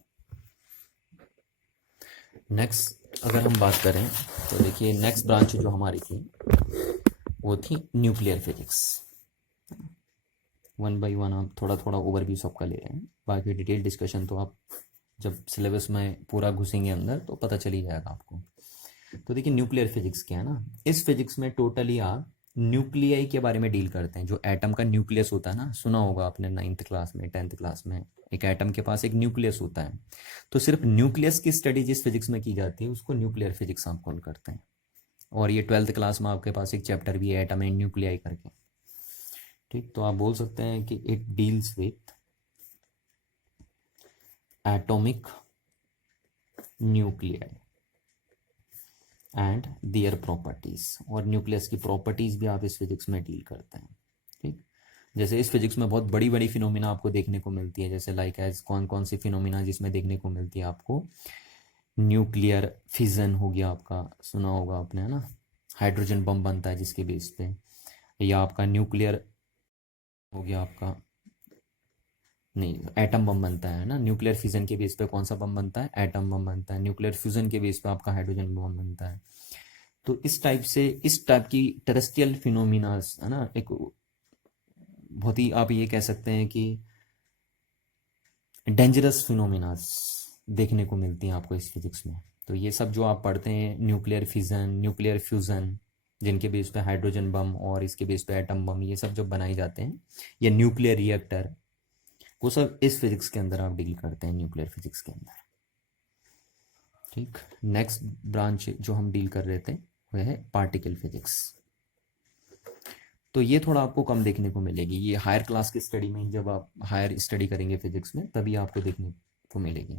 नेक्स्ट अगर हम बात करें तो देखिए, नेक्स्ट ब्रांच जो हमारी थी वो थी nuclear physics. One by one आप थोड़ा थोड़ा ओवरव्यू सबका ले रहे हैं, बाकी डिटेल डिस्कशन तो आप जब सिलेबस में पूरा घुसेंगे अंदर तो पता चल ही जाएगा आपको। तो देखिए, न्यूक्लियर फिजिक्स क्या है ना, इस फिजिक्स में टोटली आप न्यूक्लियाई के बारे में डील करते हैं। जो एटम का न्यूक्लियस होता है ना, सुना होगा आपने 9th क्लास में 10th क्लास में, एक एटम के पास एक न्यूक्लियस होता है। तो सिर्फ न्यूक्लियस की स्टडी जिस फिजिक्स में की जाती है उसको न्यूक्लियर फिजिक्स आप कॉल करते हैं। और ये 12th क्लास में आपके पास एक चैप्टर भी है एटम एंड न्यूक्लियाई करके, ठीक। तो आप बोल सकते हैं कि it deals with atomic nuclei and their properties. और न्यूक्लियस की प्रॉपर्टीज भी आप इस फिजिक्स में डील करते हैं, ठीक। जैसे इस फिजिक्स में बहुत बड़ी बड़ी फिनोमिना आपको देखने को मिलती है, जैसे लाइक एज कौन कौन सी फिनोमिना जिसमें देखने को मिलती है आपको, न्यूक्लियर फिजन हो गया आपका, सुना होगा आपने, है ना, हाइड्रोजन बम बनता है जिसके बेस पे, या आपका न्यूक्लियर हो गया आपका, नहीं, एटम बम बनता है ना, न्यूक्लियर फिजन के बेस पे कौन सा बम बनता है, एटम बम बनता है। न्यूक्लियर फ्यूजन के बेस पे आपका हाइड्रोजन बम बनता है। तो इस टाइप की टेरेस्ट्रियल फिनोमिनास, है ना, एक बहुत ही आप ये कह सकते हैं कि डेंजरस फिनोमिनास देखने को मिलती हैं आपको इस फिजिक्स में। तो ये सब जो आप पढ़ते हैं, न्यूक्लियर फिजन, न्यूक्लियर फ्यूजन, जिनके बेस पे हाइड्रोजन बम और इसके बेस पे एटम बम, ये सब जब बनाए जाते हैं, या न्यूक्लियर रिएक्टर, वो सब इस फिजिक्स के अंदर आप डील करते हैं, न्यूक्लियर फिजिक्स के अंदर, ठीक। नेक्स्ट ब्रांच जो हम डील कर रहे थे वह है पार्टिकल फिजिक्स। तो ये थोड़ा आपको कम देखने को मिलेगी, ये हायर क्लास की स्टडी में, जब आप हायर स्टडी करेंगे फिजिक्स में तभी आपको देखने को मिलेगी।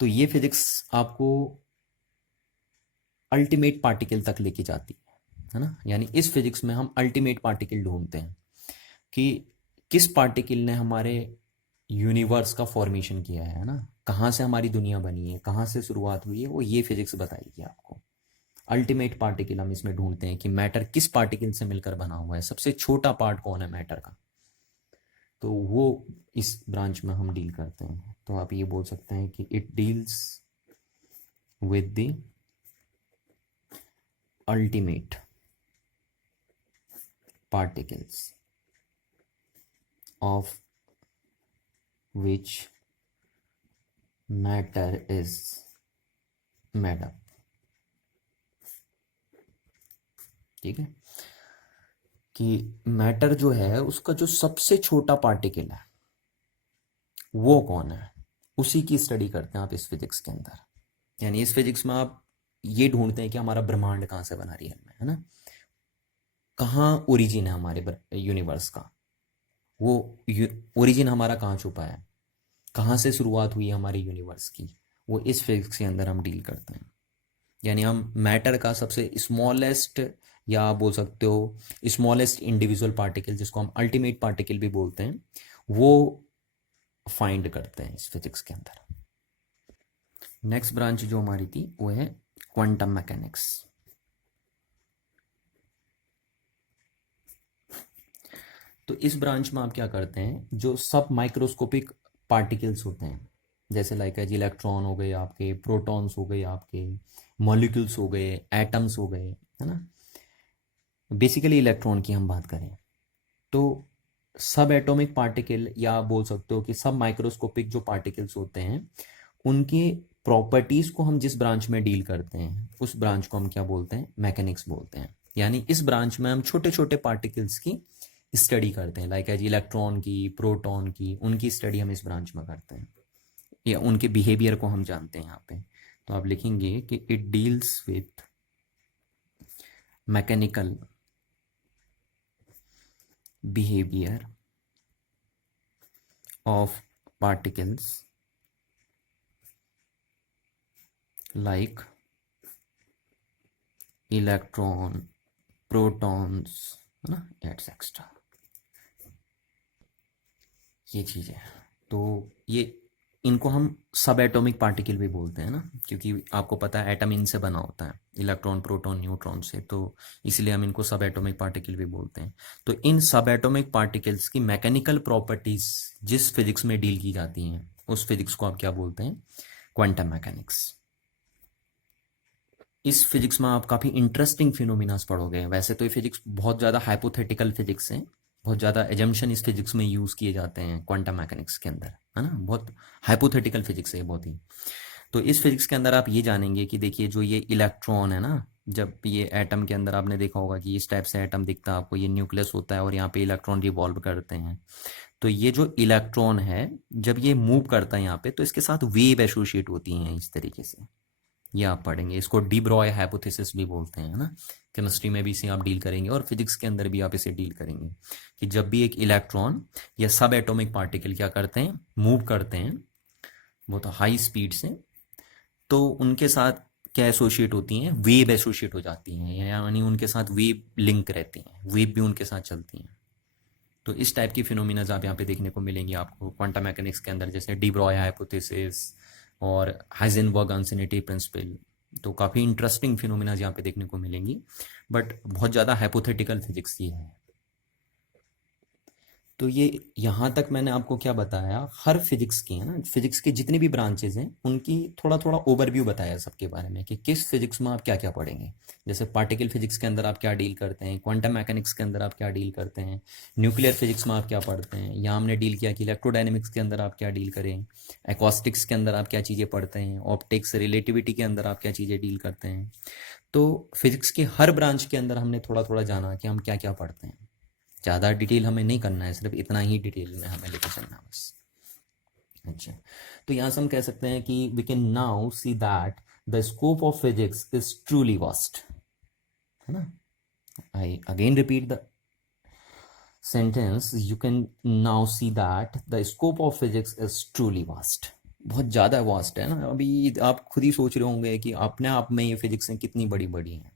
तो ये फिजिक्स आपको अल्टीमेट पार्टिकल तक लेके जाती है ना। यानी इस फिजिक्स में हम अल्टीमेट पार्टिकल ढूंढते हैं कि किस पार्टिकल ने हमारे यूनिवर्स का फॉर्मेशन किया है ना, कहाँ से हमारी दुनिया बनी है, कहाँ से शुरुआत हुई है, वो ये फिजिक्स बताएगी आपको। अल्टीमेट पार्टिकल हम इसमें ढूंढते हैं कि मैटर किस पार्टिकल से मिलकर बना हुआ है, सबसे छोटा पार्ट कौन है मैटर का, तो वो इस ब्रांच में हम डील करते हैं। तो आप ये बोल सकते हैं कि it deals with the ultimate particles of which matter is made up, ठीक है। कि मैटर जो है उसका जो सबसे छोटा पार्टिकल है वो कौन है, उसी की स्टडी करते हैं आप इस फिजिक्स के अंदर। यानी इस फिजिक्स में आप ये ढूंढते हैं कि हमारा ब्रह्मांड कहाँ से बना रियल में, है ना, कहाँ ओरिजिन है हमारे यूनिवर्स का, वो ओरिजिन हमारा कहाँ छुपा है, कहाँ से शुरुआत हुई है हमारे यूनिवर्स की, वो इस फिजिक्स के अंदर हम डील करते हैं। यानी हम मैटर का सबसे स्मॉलेस्ट, या आप बोल सकते हो स्मॉलेस्ट इंडिविजुअल पार्टिकल, जिसको हम अल्टीमेट पार्टिकल भी बोलते हैं, वो फाइंड करते हैं इस फिजिक्स के अंदर। नेक्स्ट ब्रांच जो हमारी थी वो है क्वांटम मैकेनिक्स। तो इस ब्रांच में आप क्या करते हैं, जो सब माइक्रोस्कोपिक पार्टिकल्स होते हैं, जैसे लाइक एज इलेक्ट्रॉन हो गए आपके, प्रोटॉन्स हो गए आपके, मॉलिक्यूल्स हो गए, एटम्स हो गए, है ना, बेसिकली इलेक्ट्रॉन की हम बात करें तो सब एटॉमिक पार्टिकल, या आप बोल सकते हो कि सब माइक्रोस्कोपिक जो पार्टिकल्स होते हैं, उनकी प्रॉपर्टीज़ को हम जिस ब्रांच में डील करते हैं उस ब्रांच को हम क्या बोलते हैं, मैकेनिक्स बोलते हैं। यानी इस ब्रांच में हम छोटे छोटे पार्टिकल्स की स्टडी करते हैं, लाइक एज इलेक्ट्रॉन की, प्रोटॉन की, उनकी स्टडी हम इस ब्रांच में करते हैं, या उनके बिहेवियर को हम जानते हैं यहाँ पे। तो आप लिखेंगे कि it deals with mechanical behavior of particles like electron, protons, है ना, एटसेट्रा, ये चीज़ें। तो ये इनको हम सब एटॉमिक पार्टिकल भी बोलते हैं ना, क्योंकि आपको पता है एटम इनसे बना होता है, इलेक्ट्रॉन, प्रोटॉन, न्यूट्रॉन से, तो इसलिए हम इनको सब एटॉमिक पार्टिकल भी बोलते हैं। तो इन सब एटॉमिक पार्टिकल्स की मैकेनिकल प्रॉपर्टीज जिस फिजिक्स में डील की जाती हैं उस फिजिक्स को आप क्या बोलते हैं, क्वांटम मैकेनिक्स। इस फिजिक्स में आप काफ़ी इंटरेस्टिंग फिनोमिनास पढ़ोगे। वैसे तो ये फिजिक्स बहुत ज़्यादा हाइपोथेटिकल फिजिक्स है, बहुत ज़्यादा एजम्पशन इस फिजिक्स में यूज़ किए जाते हैं क्वांटम मैकेनिक्स के अंदर, है ना, बहुत हाइपोथेटिकल फिजिक्स है बहुत ही। तो इस फिजिक्स के अंदर आप ये जानेंगे कि देखिए जो ये इलेक्ट्रॉन है ना, जब ये एटम के अंदर आपने देखा होगा कि इस टाइप से एटम दिखता है आपको, ये न्यूक्लियस होता है और यहाँ पे इलेक्ट्रॉन रिवॉल्व करते हैं। तो ये जो इलेक्ट्रॉन है जब ये मूव करता है यहाँ पे, तो इसके साथ वेव एसोसिएट होती हैं इस तरीके से, ये आप पढ़ेंगे। इसको डी ब्रॉय हाइपोथेसिस भी बोलते हैं, है ना, केमिस्ट्री में भी इसे आप डील करेंगे और फिजिक्स के अंदर भी आप इसे डील करेंगे कि जब भी एक इलेक्ट्रॉन या सब एटॉमिक पार्टिकल क्या करते हैं, मूव करते हैं बहुत हाई स्पीड से, तो उनके साथ क्या एसोसिएट होती हैं, वेव एसोसिएट हो जाती हैं, यानी उनके साथ वेव लिंक रहती हैं, वेव भी उनके साथ चलती हैं। तो इस टाइप की फिनोमिनाज आप यहाँ पे देखने को मिलेंगी आपको क्वांटम मैकेनिक्स के अंदर, जैसे डी ब्रॉय हाइपोथेसिस और हाइजेनबर्ग अनसर्टेनिटी प्रिंसिपल। तो काफ़ी इंटरेस्टिंग फिनोमिनाज यहाँ पे देखने को मिलेंगी, बट बहुत ज़्यादा हाइपोथेटिकल फिजिक्स ये है। तो ये यहाँ तक मैंने आपको क्या बताया, हर फिजिक्स की, है ना, फिजिक्स के जितनी भी ब्रांचेज हैं उनकी थोड़ा थोड़ा ओवरव्यू बताया सबके बारे में कि किस फिजिक्स में आप क्या क्या पढ़ेंगे। जैसे पार्टिकल फिजिक्स के अंदर आप क्या डील करते हैं, क्वांटम मैकेनिक्स के अंदर आप क्या डील करते हैं, न्यूक्लियर फिजिक्स में आप क्या पढ़ते हैं, यहाँ हमने डील किया कि इलेक्ट्रोडायनेमिक्स के अंदर आप क्या डील करें, एकॉस्टिक्स के अंदर आप क्या चीज़ें पढ़ते हैं, ऑप्टिक्स, रिलेटिविटी के अंदर आप क्या चीज़ें डील करते हैं। तो फिजिक्स के हर ब्रांच के अंदर हमने थोड़ा थोड़ा जाना कि हम क्या क्या पढ़ते हैं। ज़्यादा डिटेल हमें नहीं करना है, सिर्फ इतना ही डिटेल में हमें लेके चलना है बस। अच्छा, तो यहाँ से हम कह सकते हैं कि we can now see that the scope of physics is truly vast, है ना। I again repeat the sentence, you can now see that the scope of physics is truly vast. बहुत ज़्यादा वास्ट है ना। अभी आप खुद ही सोच रहे होंगे कि अपने आप में ये फिजिक्स कितनी बड़ी बड़ी हैं।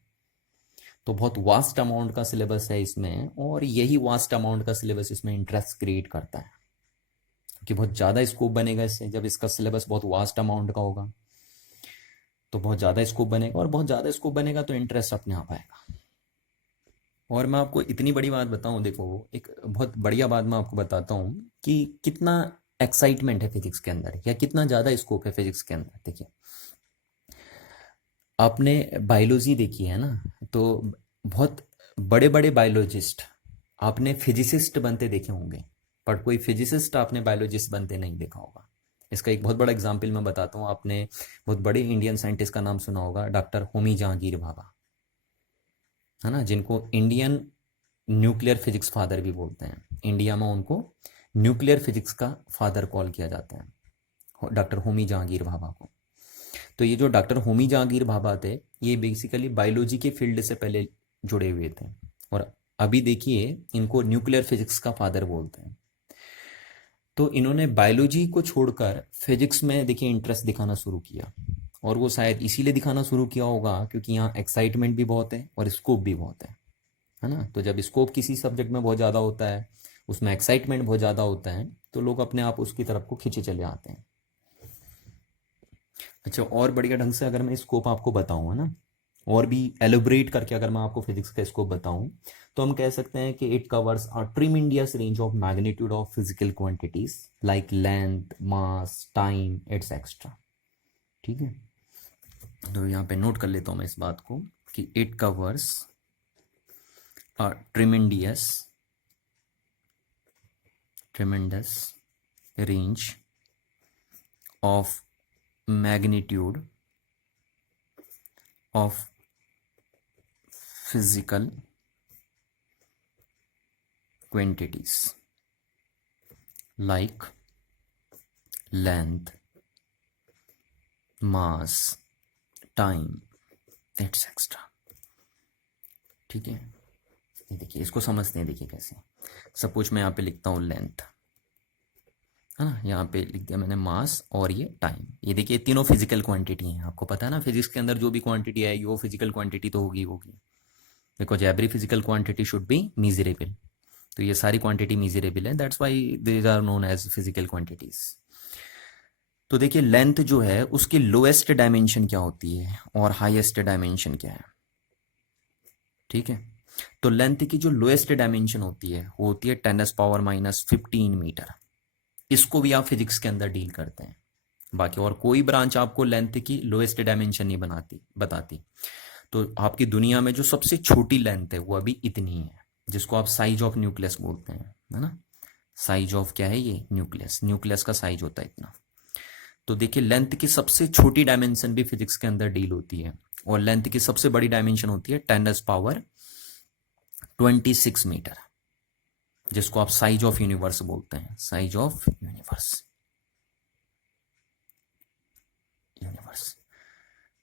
तो बहुत वास्ट अमाउंट का सिलेबस है इसमें, और यही वास्ट अमाउंट का सिलेबस इसमें इंटरेस्ट क्रिएट करता है कि बहुत ज़्यादा स्कोप बनेगा इससे। जब इसका सिलेबस बहुत वास्ट अमाउंट का होगा तो बहुत ज़्यादा स्कोप बनेगा, और बहुत ज़्यादा स्कोप बनेगा तो इंटरेस्ट अपने आप आएगा। और मैं आपको इतनी बड़ी बात बताऊं, देखो एक बहुत बढ़िया बात मैं आपको बताता हूँ कि कितना एक्साइटमेंट है फिजिक्स के अंदर, या कितना ज़्यादा स्कोप है फिजिक्स के अंदर। देखिए आपने बायोलॉजी देखी है ना, तो बहुत बड़े बड़े बायोलॉजिस्ट आपने फिजिसिस्ट बनते देखे होंगे, पर कोई फिजिसिस्ट आपने बायोलॉजिस्ट बनते नहीं देखा होगा। इसका एक बहुत बड़ा एग्जाम्पल मैं बताता हूँ। आपने बहुत बड़े इंडियन साइंटिस्ट का नाम सुना होगा, डॉक्टर होमी जहांगीर भाभा, है ना, जिनको इंडियन न्यूक्लियर फिजिक्स फादर भी बोलते हैं। इंडिया में उनको न्यूक्लियर फिजिक्स का फादर कॉल किया जाता है डॉक्टर होमी जहांगीर भाभा को। तो ये जो डॉक्टर होमी जहांगीर भाभा थे, ये बेसिकली बायोलॉजी के फील्ड से पहले जुड़े हुए थे, और अभी देखिए इनको न्यूक्लियर फिजिक्स का फादर बोलते हैं। तो इन्होंने बायोलॉजी को छोड़कर फिजिक्स में देखिए इंटरेस्ट दिखाना शुरू किया, और वो शायद इसीलिए दिखाना शुरू किया होगा क्योंकि यहाँ एक्साइटमेंट भी बहुत है और स्कोप भी बहुत है ना। तो जब स्कोप किसी सब्जेक्ट में बहुत ज़्यादा होता है, उसमें एक्साइटमेंट बहुत ज़्यादा होता है, तो लोग अपने आप उसकी तरफ को खींचे चले आते हैं। अच्छा, और बढ़िया ढंग से अगर मैं स्कोप आपको बताऊँ, है ना, और भी एलोबरेट करके अगर मैं आपको फिजिक्स का स्कोप बताऊं, तो हम कह सकते हैं कि it covers a tremendous range of magnitude of physical quantities like length, mass, time etcetera. ठीक है, तो यहाँ पे नोट कर लेता हूँ मैं इस बात को कि it covers a tremendous range of magnitude of physical quantities like length, mass, time, etc. ठीक है, ये देखिए इसको समझते हैं। देखिए कैसे, सपोज मैं यहाँ पे लिखता हूँ लेंथ, है ना, यहाँ पे लिख दिया मैंने मास और ये टाइम। ये देखिए तीनों फिजिकल क्वांटिटी हैं। आपको पता है ना फिजिक्स के अंदर जो भी क्वांटिटी आएगी वो फिजिकल क्वांटिटी तो होगी because every physical quantity should be measurable. तो ये सारी क्वांटिटी मीजरेबल है, that's why these are known as physical quantities. तो देखिए लेंथ जो है उसकी लोएस्ट डायमेंशन क्या होती है और हाईएस्ट डायमेंशन क्या है। ठीक है, तो लेंथ की जो लोएस्ट डायमेंशन होती है वो होती है 10⁻⁻15 मीटर। इसको भी आप फिजिक्स के अंदर डील करते हैं। बाकी और कोई ब्रांच आपको लेंथ की लोएस्ट डायमेंशन नहीं बताती। तो आपकी दुनिया में जो सबसे छोटी लेंथ है वो अभी इतनी है, जिसको आप साइज ऑफ न्यूक्लियस बोलते हैं, है ना। साइज ऑफ क्या है, ये न्यूक्लियस का साइज होता है इतना। तो देखिए लेंथ की सबसे छोटी डायमेंशन भी फिजिक्स के अंदर डील होती है, और लेंथ की सबसे बड़ी डायमेंशन होती है 10⁻26 मीटर, जिसको आप साइज ऑफ यूनिवर्स बोलते हैं। Size of universe.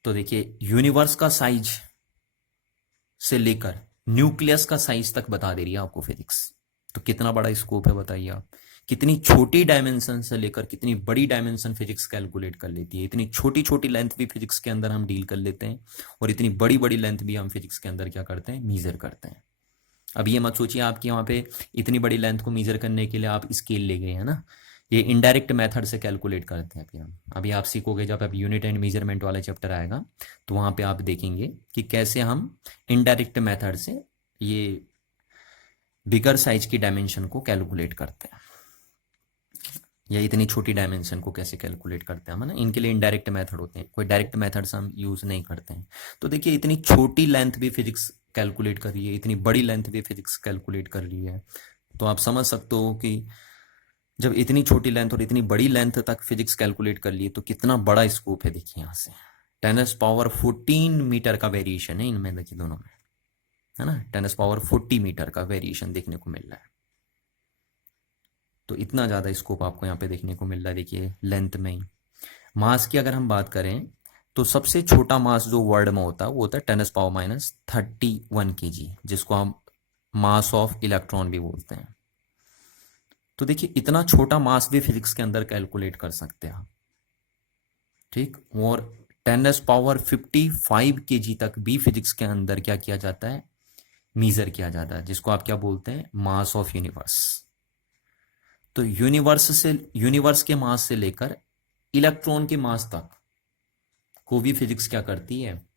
तो देखिए यूनिवर्स का साइज से लेकर न्यूक्लियस का साइज तक बता दे रही है आपको फिजिक्स। तो कितना बड़ा स्कोप है बताइए आप। कितनी छोटी डायमेंशन से लेकर कितनी बड़ी डायमेंशन फिजिक्स कैलकुलेट कर लेती है। इतनी छोटी छोटी लेंथ भी फिजिक्स के अंदर हम डील कर लेते हैं, और इतनी बड़ी बड़ी लेंथ भी हम फिजिक्स के अंदर क्या करते हैं, मीजर करते हैं। अब ये मत सोचिए आपकी वहाँ पे इतनी बड़ी लेंथ को मीजर करने के लिए आप स्केल ले गए, है ना। ये इनडायरेक्ट मेथड से कैलकुलेट करते हैं फिर हम। अभी आप सीखोगे जब आप यूनिट एंड मेजरमेंट वाला चैप्टर आएगा, तो वहाँ पे आप देखेंगे कि कैसे हम इनडायरेक्ट मेथड से ये बिगर साइज की डायमेंशन को कैलकुलेट करते हैं, या इतनी छोटी डायमेंशन को कैसे कैलकुलेट करते हैं हम, है ना। इनके लिए इनडायरेक्ट मेथड होते हैं, कोई डायरेक्ट मेथड्स हम यूज़ नहीं करते हैं। तो देखिए इतनी छोटी लेंथ भी फिजिक्स कैलकुलेट कर रही है, इतनी बड़ी लेंथ भी फिजिक्स कैलकुलेट कर रही है। तो आप समझ सकते हो कि जब इतनी छोटी लेंथ और इतनी बड़ी लेंथ तक फिजिक्स कैलकुलेट कर लिए तो कितना बड़ा स्कोप है। देखिए यहाँ से 10⁻14 मीटर का वेरिएशन है इनमें, देखिए दोनों में, है ना। 10⁻40 मीटर का वेरिएशन देखने को मिल रहा है। तो इतना ज़्यादा स्कोप आपको यहाँ पे देखने को मिल रहा है। देखिए लेंथ में ही। मास की अगर हम बात करें तो सबसे छोटा मास जो वर्ल्ड में होता है वो होता है 10⁻31 kg, जिसको हम मास ऑफ इलेक्ट्रॉन भी बोलते हैं। तो देखिए इतना छोटा मास भी फिजिक्स के अंदर कैलकुलेट कर सकते हैं आप। ठीक, और 10⁻55 kg तक भी फिजिक्स के अंदर क्या किया जाता है, मीजर किया जाता है, जिसको आप क्या बोलते हैं, मास ऑफ यूनिवर्स। तो यूनिवर्स के मास से लेकर इलेक्ट्रॉन के मास तक को भी फिजिक्स क्या करती है,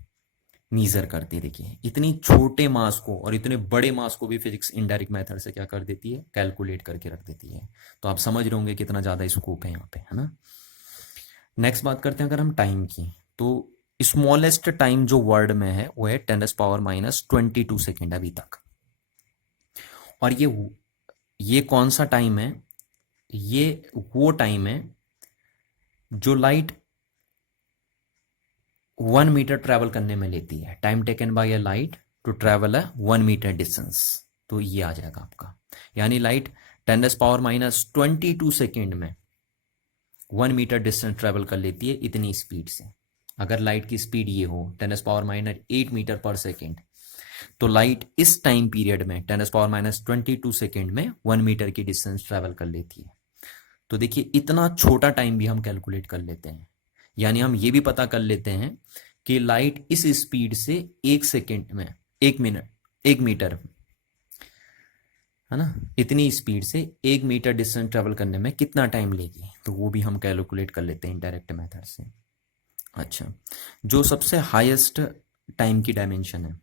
मीजर करती है। देखिए इतनी छोटे मास को और इतने बड़े मास को भी फिजिक्स इनडायरेक्ट मेथड से क्या कर देती है, कैलकुलेट करके रख देती है। तो आप समझ रहे होंगे कितना ज्यादा स्कोप है यहाँ पे, है ना। नेक्स्ट बात करते हैं अगर हम टाइम की, तो स्मॉलेस्ट टाइम जो वर्ल्ड में है वो है 10⁻22 सेकेंड अभी तक। और ये कौन सा टाइम है, ये वो टाइम है जो लाइट 1 मीटर ट्रैवल करने में लेती है। Time taken by a light to travel a 1 metre distance. तो ये आ जाएगा आपका, यानी लाइट 10⁻22 सेकेंड में 1 मीटर डिस्टेंस ट्रेवल कर लेती है इतनी स्पीड से। अगर लाइट की स्पीड ये हो 10⁻8 मीटर पर सेकेंड, तो लाइट इस टाइम पीरियड में 10⁻22 सेकेंड में 1 मीटर की डिस्टेंस ट्रेवल कर लेती है। तो देखिए इतना छोटा टाइम भी हम कैलकुलेट कर लेते हैं, यानी हम ये भी पता कर लेते हैं कि लाइट इस स्पीड से 1 सेकेंड में 1 मीटर है ना, इतनी स्पीड से 1 मीटर डिस्टेंस ट्रेवल करने में कितना टाइम लेगी, तो वो भी हम कैलकुलेट कर लेते हैं डायरेक्ट मेथड से। अच्छा, जो सबसे हाईएस्ट टाइम की डायमेंशन है,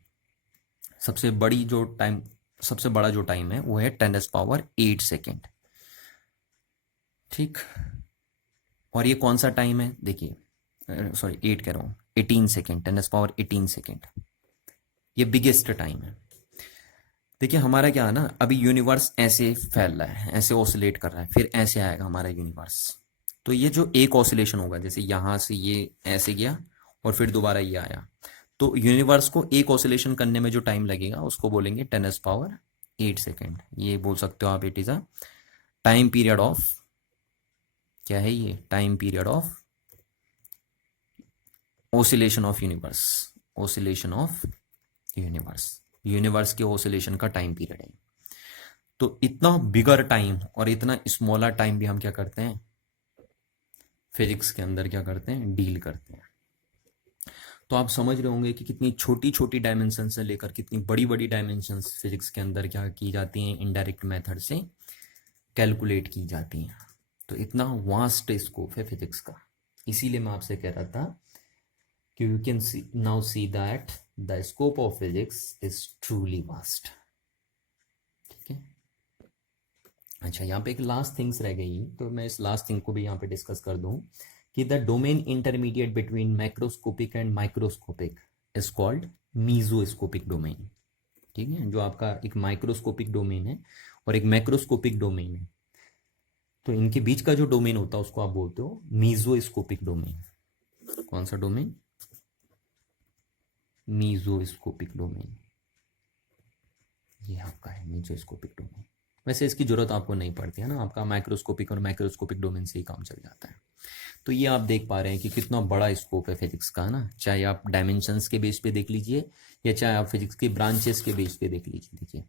सबसे बड़ा जो टाइम है वो है 10⁸ सेकेंड। ठीक, और ये कौन सा टाइम है, देखिए सॉरी 8 कह रहा हूँ, 18 सेकेंड, 10⁻18 सेकेंड, ये बिगेस्ट टाइम है। देखिए हमारा क्या है ना, अभी यूनिवर्स ऐसे फैल रहा है, ऐसे ऑसिलेट कर रहा है, फिर ऐसे आएगा हमारा यूनिवर्स। तो ये जो एक ऑसिलेशन होगा, जैसे यहाँ से ये ऐसे गया और फिर दोबारा ये आया, तो यूनिवर्स को एक ऑसिलेशन करने में जो टाइम लगेगा उसको बोलेंगे 10⁸ सेकेंड। ये बोल सकते हो आप, it is a time period of, क्या है ये, time period of oscillation of universe, oscillation of universe के ऑसिलेशन का टाइम पीरियड है। तो इतना बिगर टाइम और इतना स्मॉलर टाइम भी हम क्या करते हैं, फिजिक्स के अंदर क्या करते हैं, डील करते हैं। तो आप समझ रहे होंगे कि कितनी छोटी छोटी डायमेंशन से लेकर कितनी बड़ी बड़ी डायमेंशन फिजिक्स के अंदर क्या की जाती हैं, इनडायरेक्ट मेथड से कैलकुलेट की जाती हैं। तो इतना वास्ट स्कोप है फिजिक्स का, इसीलिए मैं आपसे कह रहा था कि you can now see that the scope of physics is truly vast. ठीक है, अच्छा यहाँ पे एक लास्ट थिंग्स रह गई, तो मैं इस लास्ट थिंग को भी यहाँ पे डिस्कस कर दूं कि the domain intermediate between macroscopic and microscopic is called mesoscopic domain. ठीक है, जो आपका एक माइक्रोस्कोपिक डोमेन है और एक मैक्रोस्कोपिक डोमेन है, तो इनके बीच का जो डोमेन होता है उसको आप बोलते हो मीजोस्कोपिक डोमेन। कौन सा डोमेन, मीजोस्कोपिक डोमेन, ये आपका है मीजोस्कोपिक डोमेन। वैसे इसकी जरूरत आपको नहीं पड़ती है ना, आपका माइक्रोस्कोपिक और मैक्रोस्कोपिक डोमेन से ही काम चल जाता है। तो ये आप देख पा रहे हैं कि कितना बड़ा स्कोप है फिजिक्स का ना, चाहे आप डायमेंशंस के बेस पे देख लीजिए या चाहे आप फिजिक्स के ब्रांचेस के बेस पे देख लीजिए। देखिए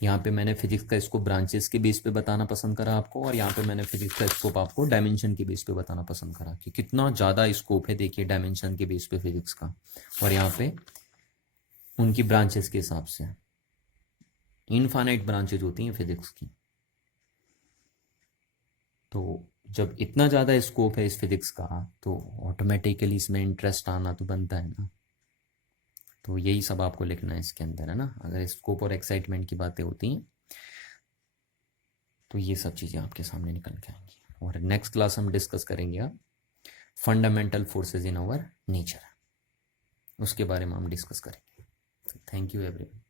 यहाँ पे मैंने फिजिक्स का स्कोप ब्रांचेस के बेस पे बताना पसंद करा आपको, और यहाँ पे मैंने फिजिक्स का स्कोप आपको डायमेंशन के बेस पे बताना पसंद करा कि कितना ज़्यादा स्कोप है, देखिए डायमेंशन के बेस पे फिजिक्स का, और यहाँ पे उनकी ब्रांचेस के हिसाब से इनफाइनाइट ब्रांचेज होती हैं फिजिक्स की। तो जब इतना ज़्यादा स्कोप है इस फिजिक्स का, तो ऑटोमेटिकली इसमें इंटरेस्ट आना तो बनता है ना। तो यही सब आपको लिखना है इसके अंदर, है ना। अगर स्कोप और एक्साइटमेंट की बातें होती हैं तो ये सब चीज़ें आपके सामने निकल के आएंगी। और नेक्स्ट क्लास हम डिस्कस करेंगे अब fundamental forces in our nature, उसके बारे में हम डिस्कस करेंगे। Thank you everyone.